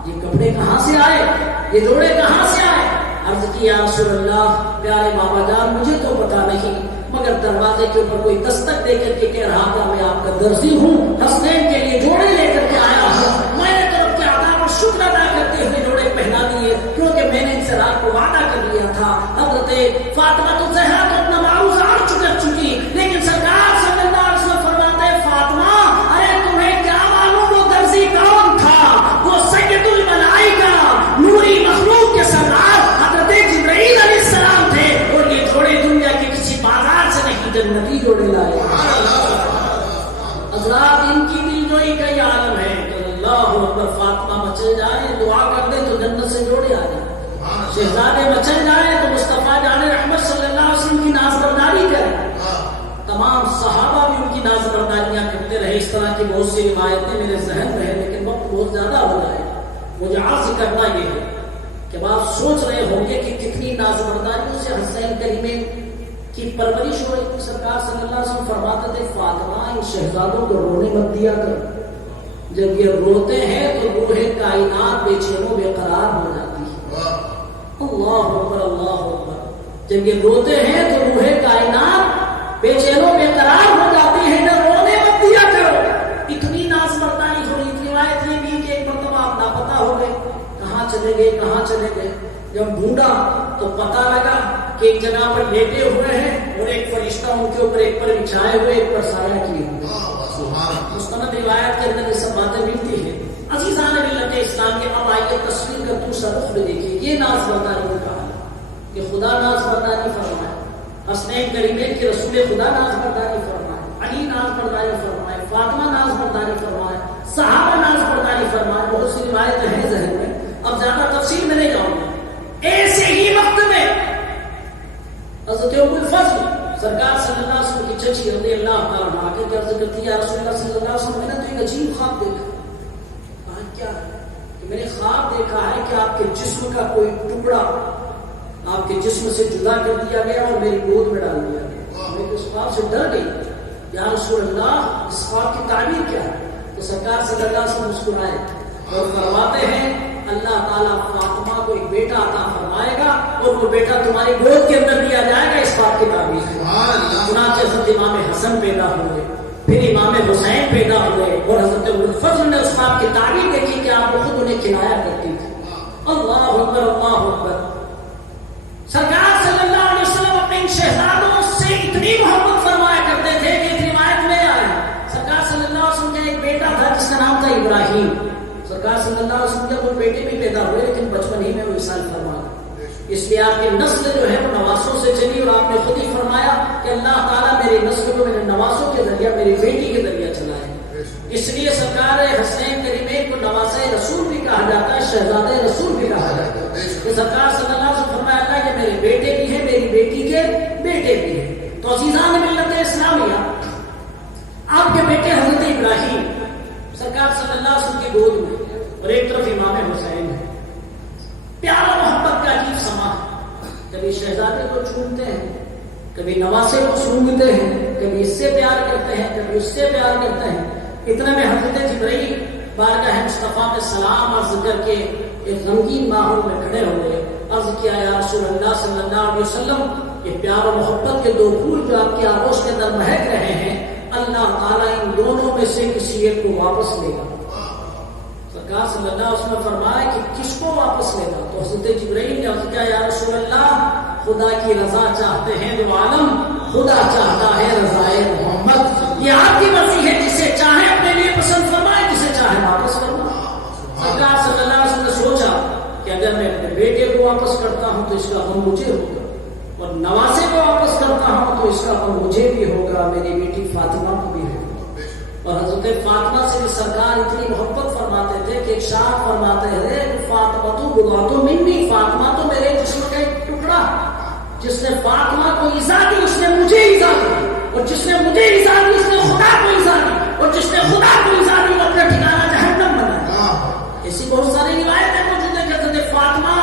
یہ کپڑے کہاں سے آئے، یہ جوڑے کہاں سے آئے؟ عرض کی یا رسول اللہ پیارے بابا جان مجھے تو پتا نہیں، مگر دروازے کے اوپر کوئی دستک دے کر کے کہہ رہا تھا میں آپ کا درزی ہوں، حسنین کے لیے جوڑے لے کر کے آیا ہوں۔ میں نے تو رب کے عطا پر شکر ادا کرتے ہوئے جوڑے پہنا دیے، کیونکہ میں نے ان سے رات کو وعدہ کر لیا تھا۔ حضرت فاطمہ تو زہرا تو اپنا معروض عرض چکی، لیکن سرکار صلی اللہ علیہ وسلم فرماتے ہیں فاطمہ ارے تمہیں کیا معلوم وہ درزی کون تھا؟ وہ سید الملائکہ نوری مخلوق کے سردار حضرت جبرائیل علیہ السلام تھے، اور یہ جوڑے دنیا کے کسی بازار سے نہیں جنتی جوڑے لائے۔ حضرات ان کی دلجوئی کا یہ عالم ہے کہ اللہ اکبر، فاطمہ مچل جائے دعا کر دے تو جنت سے جوڑے آ جائیں، شہزادے مچل جائے تو مصطفیٰ جان رحمت صلی اللہ علیہ وسلم کی نازبرداری کریں۔ تمام صحابہ بھی ان کی نازبرداریاں کرتے رہے۔ اس طرح کی بہت سی روایتیں میرے ذہن میں ہیں، لیکن وقت بہت زیادہ ہو رہا ہے، مجھے عرض کرنا یہ ہے کہ آپ سوچ رہے ہوں گے کہ کتنی نازبرداریوں سے حسین کریمین کی پرورش ہو رہی۔ سرکار صلی اللہ علیہ وسلم فرماتے تھے فاطمہ ان شہزادوں کو رونے مت دیا کر، جب یہ روتے ہیں تو روح کائنات بے چین و بے قرار ہو جاتی ہے۔ اللہ اکبر اللہ اکبر، جب یہ روتے ہیں تو روح کائنات بے چین و بے قرار ہو جاتی ہے، نہ رونے مت دیا کرو۔ اتنی نازبرداری ہو رہی۔ روایت یہ بھی کہ ایک مرتبہ آپ لاپتہ ہو گئے، کہاں چلے گئے کہاں چلے گئے۔ جب ڈھونڈا تو پتہ لگا کہ ایک جگہ پر لیٹے ہوئے ہیں اور ایک فرشتہ ان کے اوپر ایک پر بچھائے ہوئے ایک پر سایہ کیے ہوئے۔ مستند روایت کے اندر یہ سب باتیں ملتی ہیں۔ عزیزان ملت اسلام کے اب آئیے تصویر کا دوسرا رخ میں دیکھیے، یہ نازبرداری کا ہے کہ خدا نازبرداری فرمائے، حسنین کریمین کے رسول خدا نازبرداری فرمائے، علی نازبرداری فرمائے، فاطمہ نازبرداری فرمائے، صحابہ نازبرداری فرمائے۔ بہت سی روایتیں ہیں ذہن میں، اب زیادہ تفصیل میں نہیں جاؤں گا۔ ایسے ہی وقت میں حضرت ام الفضل سرکار صلی اللہ علیہ وسلم کی چچی رضی اللہ تعالیٰ عنہ آ کے عرض کرتی ہے یا رسول اللہ صلی اللہ علیہ وسلم، میں نے تو ایک عجیب خواب دیکھا. کہا کیا ہے؟ کہ میں نے خواب دیکھا ہے کہ آپ کے جسم کا کوئی ٹکڑا آپ کے جسم سے جدا کر دیا گیا اور میری گود میں ڈال دیا گیا. میں اس خواب سے ڈر گئی. یا رسول اللہ اس خواب کی تعبیر کیا ہے؟ تو سرکار صلی اللہ علیہ وسلم مسکرائے اور فرماتے ہیں اللہ تعالیٰ فاطمہ کو ایک بیٹا عطا فرمائے گا اور وہ بیٹا تمہاری گود کے اندر دیا جائے گا. اس بات کی تعبیر ہے. چنانچہ حضرت امام حسن پیدا ہوئے، پھر امام حسین پیدا ہوئے اور حضرت الفضل نے اس بات کی تعبیر دیکھی کہ آپ خود انہیں کنایا کرتی تھی. اللہ اکبر اللہ اکبر. سرکار صلی اللہ علیہ وسلم اپنے ان شہزادوں سے اتنی محبت فرمایا کرتے تھے کہ ایک روایت میں آیا سرکار صلی اللہ علیہ وسلم کا ایک بیٹا تھا جس کا نام تھا ابراہیم. سرکار صلی اللہ علیہ وسلم کے کوئی بیٹے بھی پیدا ہوئے لیکن بچپن ہی میں وہ وصال فرما گئے. اس لیے آپ کی نسل جو ہے وہ نواسوں سے چلی اور آپ نے خود ہی فرمایا کہ اللہ تعالیٰ میری نسل کو میرے نواسوں کے ذریعہ میری بیٹی کے ذریعہ چلائے. اس لیے سرکار حسین کریمین کو نواسہ رسول بھی کہا جاتا ہے، شہزادہ رسول بھی کہا جاتا ہے. کہ سرکار صلی اللہ علیہ وسلم فرمایا اللہ کہ میرے بیٹے بھی ہیں، میری بیٹی کے بیٹے بھی ہیں. تو عزیزان ملت اسلامیہ، آپ کے بیٹے حضرت ابراہیم سرکار صلی اللہ علیہ وسلم کی گود میں اور ایک طرف امام حسین ہے. پیارا محبت کا عجیب سما. کبھی شہزادے کو چومتے ہیں، کبھی نواسے کو سونگتے ہیں، کبھی اس سے پیار کرتے ہیں، کبھی اس سے پیار کرتے ہیں. اتنے میں حضرت جبرائیل بارگاہ مصطفیٰ میں سلام عرض کر کے ایک غمگین ماحول میں کھڑے ہوئے. عرض کیا یا رسول اللہ صلی اللہ علیہ وسلم، یہ پیار و محبت کے دو پھول جو آپ کی آغوش کے اندر مہک رہے ہیں، اللہ تعالیٰ ان دونوں میں سے کسی ایک کو واپس لے گا. سرکار صلی اللہ علیہ وسلم نے فرمایا کہ کس کو واپس لے گا؟ تو حضرت جبرائیل نے عرض کیا یا رسول اللہ، خدا کی رضا چاہتے ہیں جو عالم، خدا چاہتا ہے رضائے محمد. یہ آپ کی مرضی ہے، جسے چاہے اپنے لیے پسند فرمائے، جسے چاہے واپس فرمائے. سرکار صلی اللہ علیہ وسلم نے سوچا کہ اگر میں اپنے بیٹے کو واپس کرتا ہوں تو اس کا غم مجھے ہوگا، اور نواسے کو واپس کرتا ہوں تو اس کا غم مجھے بھی ہوگا، میری بیٹی فاطمہ کو بھی ہوگا. اور حضرت فاطمہ سے بھی سرکار اتنی محبت فرماتے تھے کہ ارشاد فرماتے ہیں فاطمہ تو بغاتو منی، فاطمہ تو میرے جسم کا ایک ٹکڑا. جس نے فاطمہ کو ایذا دی اس نے مجھے ایذا دی، اور جس نے مجھے ایذا دی اس نے خدا کو ایذا دی، اور جس نے خدا کو ایذا دی وہ اپنا ٹھکانہ جہنم بنایا. ایسی بہت ساری روایتیں موجود ہیں کہ حضرت فاطمہ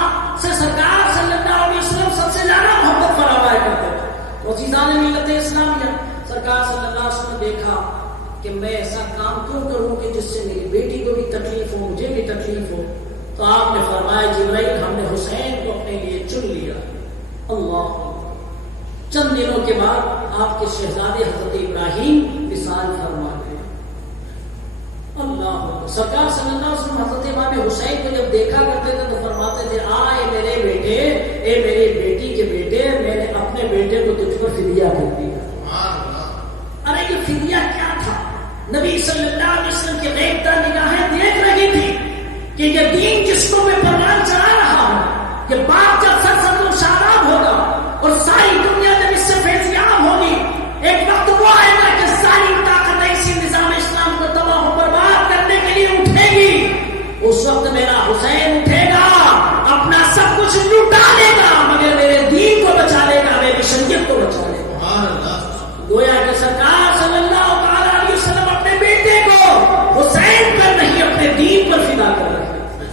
سے سرکار صلی اللہ علیہ وسلم سب سے زیادہ محبت فرمایا کرتے تھے. تو عزیزان ملت اسلامیہ، سرکار صلی اللہ علیہ وسلم نے دیکھا کہ میں ایسا کام کیوں کروں کہ جس سے میری بیٹی کو بھی تکلیف ہو، مجھے بھی تکلیف ہو. تو آپ نے فرمایا جبرائیل ہم نے حسین کو اپنے لیے چن لیا. اللہ. چند دنوں کے بعد آپ کے شہزادے حضرت ابراہیم وصال فرما گئے. اللہ. سرکار صلی اللہ علیہ وسلم حضرت امام حسین کو جب دیکھا کرتے تھے تو فرماتے تھے آئے میرے بیٹے، اے میری بیٹی کے بیٹے، میں نے اپنے بیٹے کو تجھ پر فدیہ کر دیا. ارے یہ فدیہ کیا تھا؟ نبی صلی اللہ علیہ وسلم کی غیبتہ نگاہیں دیکھ رہی تھی کہ یہ دین جس کو میں پروان چڑھا رہا ہوں، یہ بات جب سرسبز و شاداب ہوگا اور ساری دنیا جب اس سے فیضیاب ہوگی، ایک وقت وہ آئے گا کہ ساری طاقت اسی نظام اسلام کو تباہ و برباد کرنے کے لیے اٹھے گی. اس وقت میرا حسین اٹھے گا، اپنا سب کچھ لوٹا لے گا مگر میرے دین کو بچا لے گا، میری شریعت کو بچا لے گا. گویا کہ سرکار صلی اللہ علیہ وسلم اپنے بیٹے کو حسین پر نہیں اپنے دین پر فدا کر رہے ہیں.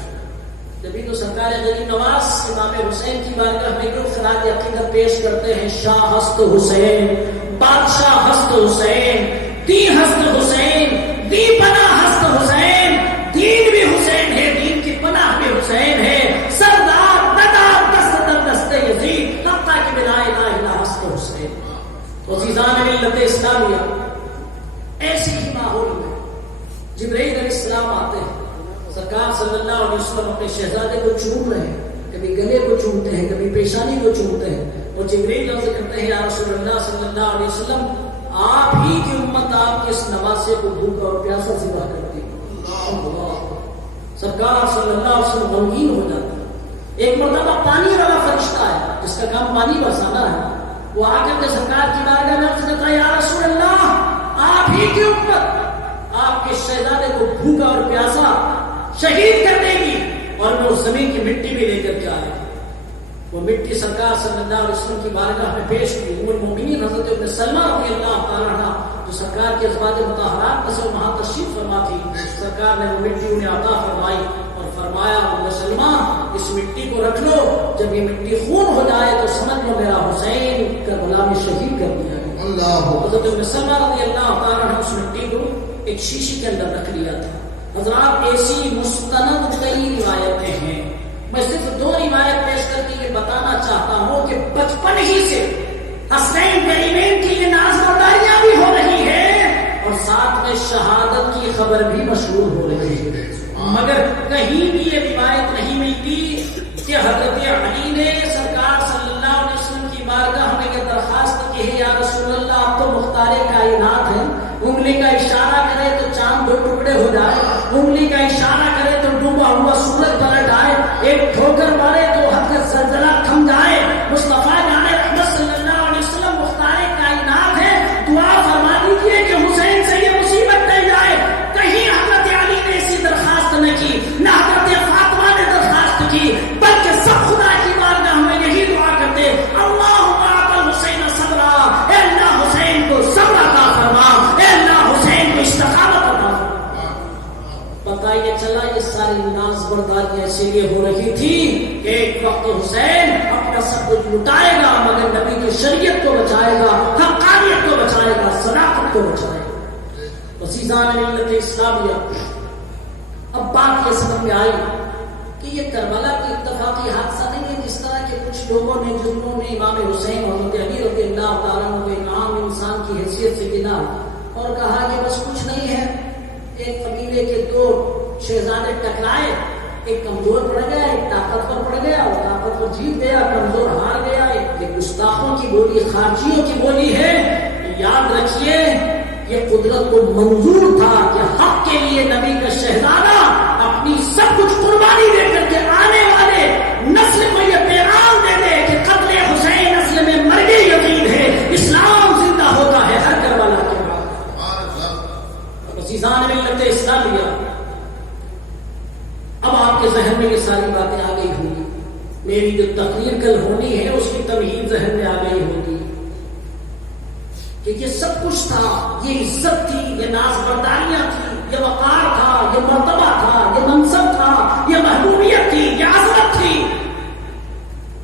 جبھی تو سرکار غریب نواز امام حسین کی بارگاہ میں کیوں خراج عقیدت پیش کرتے ہیں شاہ ہست حسین، بادشاہ ہست حسین، دی ہست حسین، دی پناہ ہست حسین. دین بھی حسین ہے، دین کی پناہ بھی حسین ہے. سردار ندار دست در دست یزید لبتا کی بلا الہ الا ہست حسین. تو عزیزان ملت اسلامیہ، ایسی ہی ماحول میں جبرائیل علیہ السلام آتے ہیں. سرکار صلی اللہ علیہ وسلم اپنے شہزادے کو چوم رہے ہیں، کبھی گلے کو چومتے ہیں، کبھی پیشانی کو چومتے ہیں. اور جبرائیل عرض کرتے ہیں یا رسول اللہ صلی اللہ علیہ وسلم، آپ ہی کی امت آپ کے اس نواسے کو بھوکا اور پیاسا ذبح کرتی ہے. سرکار صلی اللہ علیہ وسلم غمگین ہو جاتے ہیں. ایک مرتبہ پانی والا فرشتہ ہے جس کا کام پانی برسانا ہے، وہ آ کر کے سرکار کی بارگاہ میں عرض کرتا ہے یا رسول اللہ، آپ ہی کی امت آپ کے شہزادے کو بھوکا اور پیاسا شہید کر دے گی اور میں اس زمین کی مٹی بھی لے کر کے آیا. وہ مٹی سرکار صلی اللہ علیہ وسلم کی بارگاہ میں پیش کی. ام المومنین حضرت ابن سلمہ رضی اللہ تعالیٰ عنہ جو سرکار کے ازواج مطہرات میں سے وہاں تشریف فرما تھی, سرکار نے وہ مٹی انہیں عطا فرمائی اور فرمایا ابن سلمہ اس مٹی کو رکھ لو, جب یہ مٹی خون ہو جائے تو سمجھ لو میرا حسین کربلا میں شہید کر دیا ہے. حضرت ابن سلمہ رضی اللہ تعالیٰ عنہ اس مٹی کو ایک شیشے کے اندر رکھ لیا تھا. حضرات ایسی مستند کئی روایتیں ہیں, میں صرف 2 روایت پیش کر کے یہ بتانا چاہتا ہوں کہ بچپن ہی سے حسین کریمین کی یہ نازبرداریاں بھی ہو رہی ہیں اور ساتھ میں شہادت کی خبر بھی مشہور ہو رہی ہے, مگر کہیں بھی یہ روایت نہیں ملتی کہ حضرت علی نے سرکار صلی اللہ علیہ وسلم کی بارگاہ میں یہ درخواست کی ہے, یا رسول اللہ آپ تو مختار کائنات ہیں, انگلی کا اشارہ کرے تو چاند 2 ٹکڑے ہو جائے, انگلی کا اشارہ کرے تو ڈوبا ہوا سورج پلٹ آئے, ایک ٹھوکر مارے تو حد کا زلزلہ تھم جائے. مصطفیٰ جان رحمت صلی اللہ علیہ وسلم مختار کائنات ہے, دعا فرما دیجیے کہ حسین سے یہ مصیبت ٹل جائے. کہیں حضرت علی نے ایسی درخواست نہ کی, نہ حضرت فاطمہ نے درخواست کی, بلکہ سب خدا کی بارگاہ میں یہی دعا کرتے, اللہم اعط الحسین صبرا, اے اللہ حسین کو صبر عطا فرما, اے اللہ حسین کو استقامت عطا فرما. پتہ یہ چلا یہ ساری نازبرداریاں اس لیے ہو رہی تھی کہ ایک وقت حسین اپنا سب کچھ لٹائے گا مگر نبی کی شریعت کو بچائے گا, حقانیت کو بچائے گا, صداقت کو بچائے گا. عزیزان ملت اسلامیہ, اب بات یہ سمجھ میں آئی کہ یہ کربلا کی اتفاقی حادثہ نہیں ہے جس طرح کے کچھ لوگوں نے جنہوں نے امام حسین حضرت علی رضی اللہ تعالیٰ عنہ کو ایک عام انسان کی حیثیت سے گنا اور کہا کہ بس کچھ نہیں ہے, ایک قبیلے کے 2 شہزادے ٹکرائے, ایک کمزور پڑ گیا, ایک طاقتور پڑ گیا, اور طاقتور جیت گیا, کمزور ہار گیا. ایک گستاخوں کی بولی, خارجیوں کی بولی ہے. یاد رکھیے یہ قدرت کو منظور تھا کہ حق کے لیے نبی کا شہزادہ اپنی سب کچھ قربانی دے کر کے آنے والے نسل کو یہ پیغام دے دے کہ قتل حسین اصل میں مرگی یقین ہے, اسلام زندہ ہوتا ہے ہر کربلا کے بعد. عزیزان ملت اسلامیہ, اب آپ کے ذہن میں یہ ساری باتیں آ گئی ہوں گی, میری جو تقریر کل ہونی ہے اس کی تمہید ذہن میں آ گئی ہوگی کہ یہ سب کچھ تھا, یہ عزت تھی, یہ نازبرداریاں تھی, یہ وقار تھا, یہ مرتبہ تھا, یہ منصب تھا, یہ محبوبیت تھی, یہ عظمت تھی.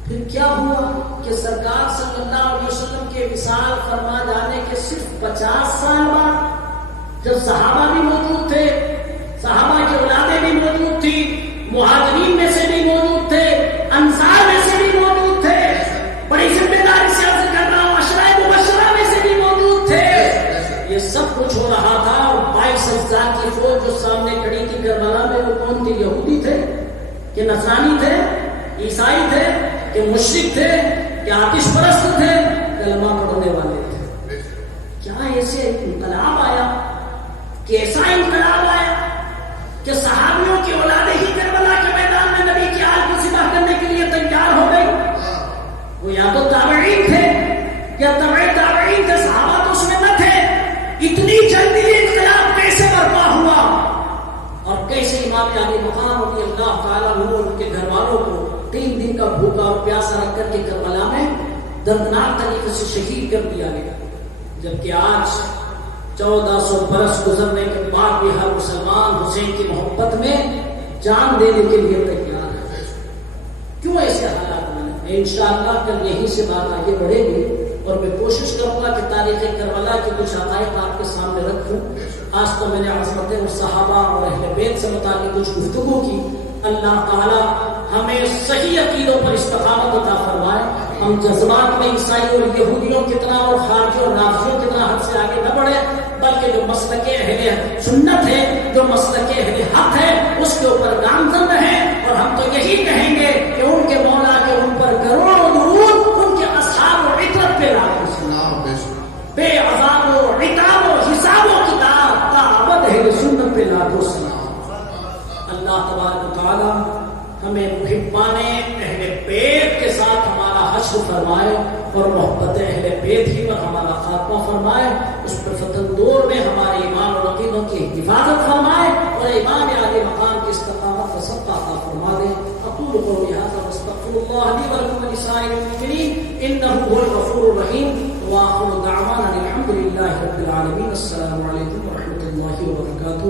پھر کیا ہوا کہ سرکار صلی اللہ علیہ وسلم کے وصال فرما جانے کے صرف 50 سال بعد, جب صحابہ بھی موجود تھے, صحابہ کی اولادیں بھی موجود تھی, مہاجرین میں سے بھی موجود تھے, انصار میں سے بھی موجود تھے, بڑی ذمہ داری سے عرض کر رہا ہوں عشرہ مبشرہ میں سے بھی موجود تھے, یہ سب کچھ ہو رہا تھا. اور 22,000 کی فوج جو سامنے کھڑی تھی کربلا میں, وہ کون تھی؟ یہودی تھے کہ نصرانی تھے, عیسائی تھے کہ مشرک تھے کہ آتش پرست تھے, کلمہ پڑھنے والے تھے. کیا ایسے انقلاب آیا, کیسا انقلاب آیا کہ صحابیوں کی اولادیں ہی کربلا کے میدان میں نبی کی آل کو ذبح کرنے کے لیے تیار ہو گئی. وہ یا تو تابعین تھے یا تبع تابعین تھے, صحابہ تو اس میں نہ تھے. اتنی جلدی انقلاب کیسے برپا ہوا اور کیسے امام علی مقام رضی اللہ تعالیٰ عنہ اور ان کے گھر والوں کو 3 دن کا بھوکا اور پیاسا رکھ کر کے کربلا میں دردناک طریقے سے شہید کر دیا گیا. جبکہ آج 1400 برس گزرنے کے بعد بھی ہر مسلمان حسین کی محبت میں جان دینے کے لیے تیار ہے. کیوں ایسے حالات بنے؟ انشاءاللہ کل یہیں سے بات آگے بڑھے گی اور میں کوشش کروں گا کہ تاریخ کربلا کے کچھ حقائق آپ کے سامنے رکھوں. آج تو میں نے عظمت اور صحابہ اور اہل بیت سے متعلق کچھ گفتگو کی. اللہ تعالی ہمیں صحیح عقیدوں پر استقامت عطا فرمائے. ہم جذبات میں عیسائی اور یہودیوں کی طرح اور خارجیوں اور نافذیوں کی طرح حد سے آگے نہ بڑھے, بلکہ جو مسلک اہل سنت ہے, جو مسلک اہل حق ہے, اس کے اوپر گامزن رہیں. اور ہم تو یہی کہیں گے کہ ان کے مولا کے ان پر کروڑوں درود, ان کے اصحاب و عطرت پہ لاکھوں سلام, بے عذاب و عتاب و حساب و کتاب کا عبد اہل سنت پہ لاکھوں سلام. اللہ تبارک و تعالی ہمیں محبان اہل بیت کے ساتھ ہمارا حشر فرمائے اور محبت اہل بیت ہی پر ہمارا خاتمہ فرمائے. اس پر فتن دور میں ہمارے ایمان اور عقیدوں کی حفاظت فرمائے اور امام عالی مقام کی استقامت کا صدقہ عطا فرما دے. اقول قولی ھذا واستغفر اللہ الله لي ولكم ولسائر المؤمنين إنه هو الغفور الرحيم وآخر دعوانا الحمد لله رب العالمين. السلام عليكم ورحمة الله وبركاته.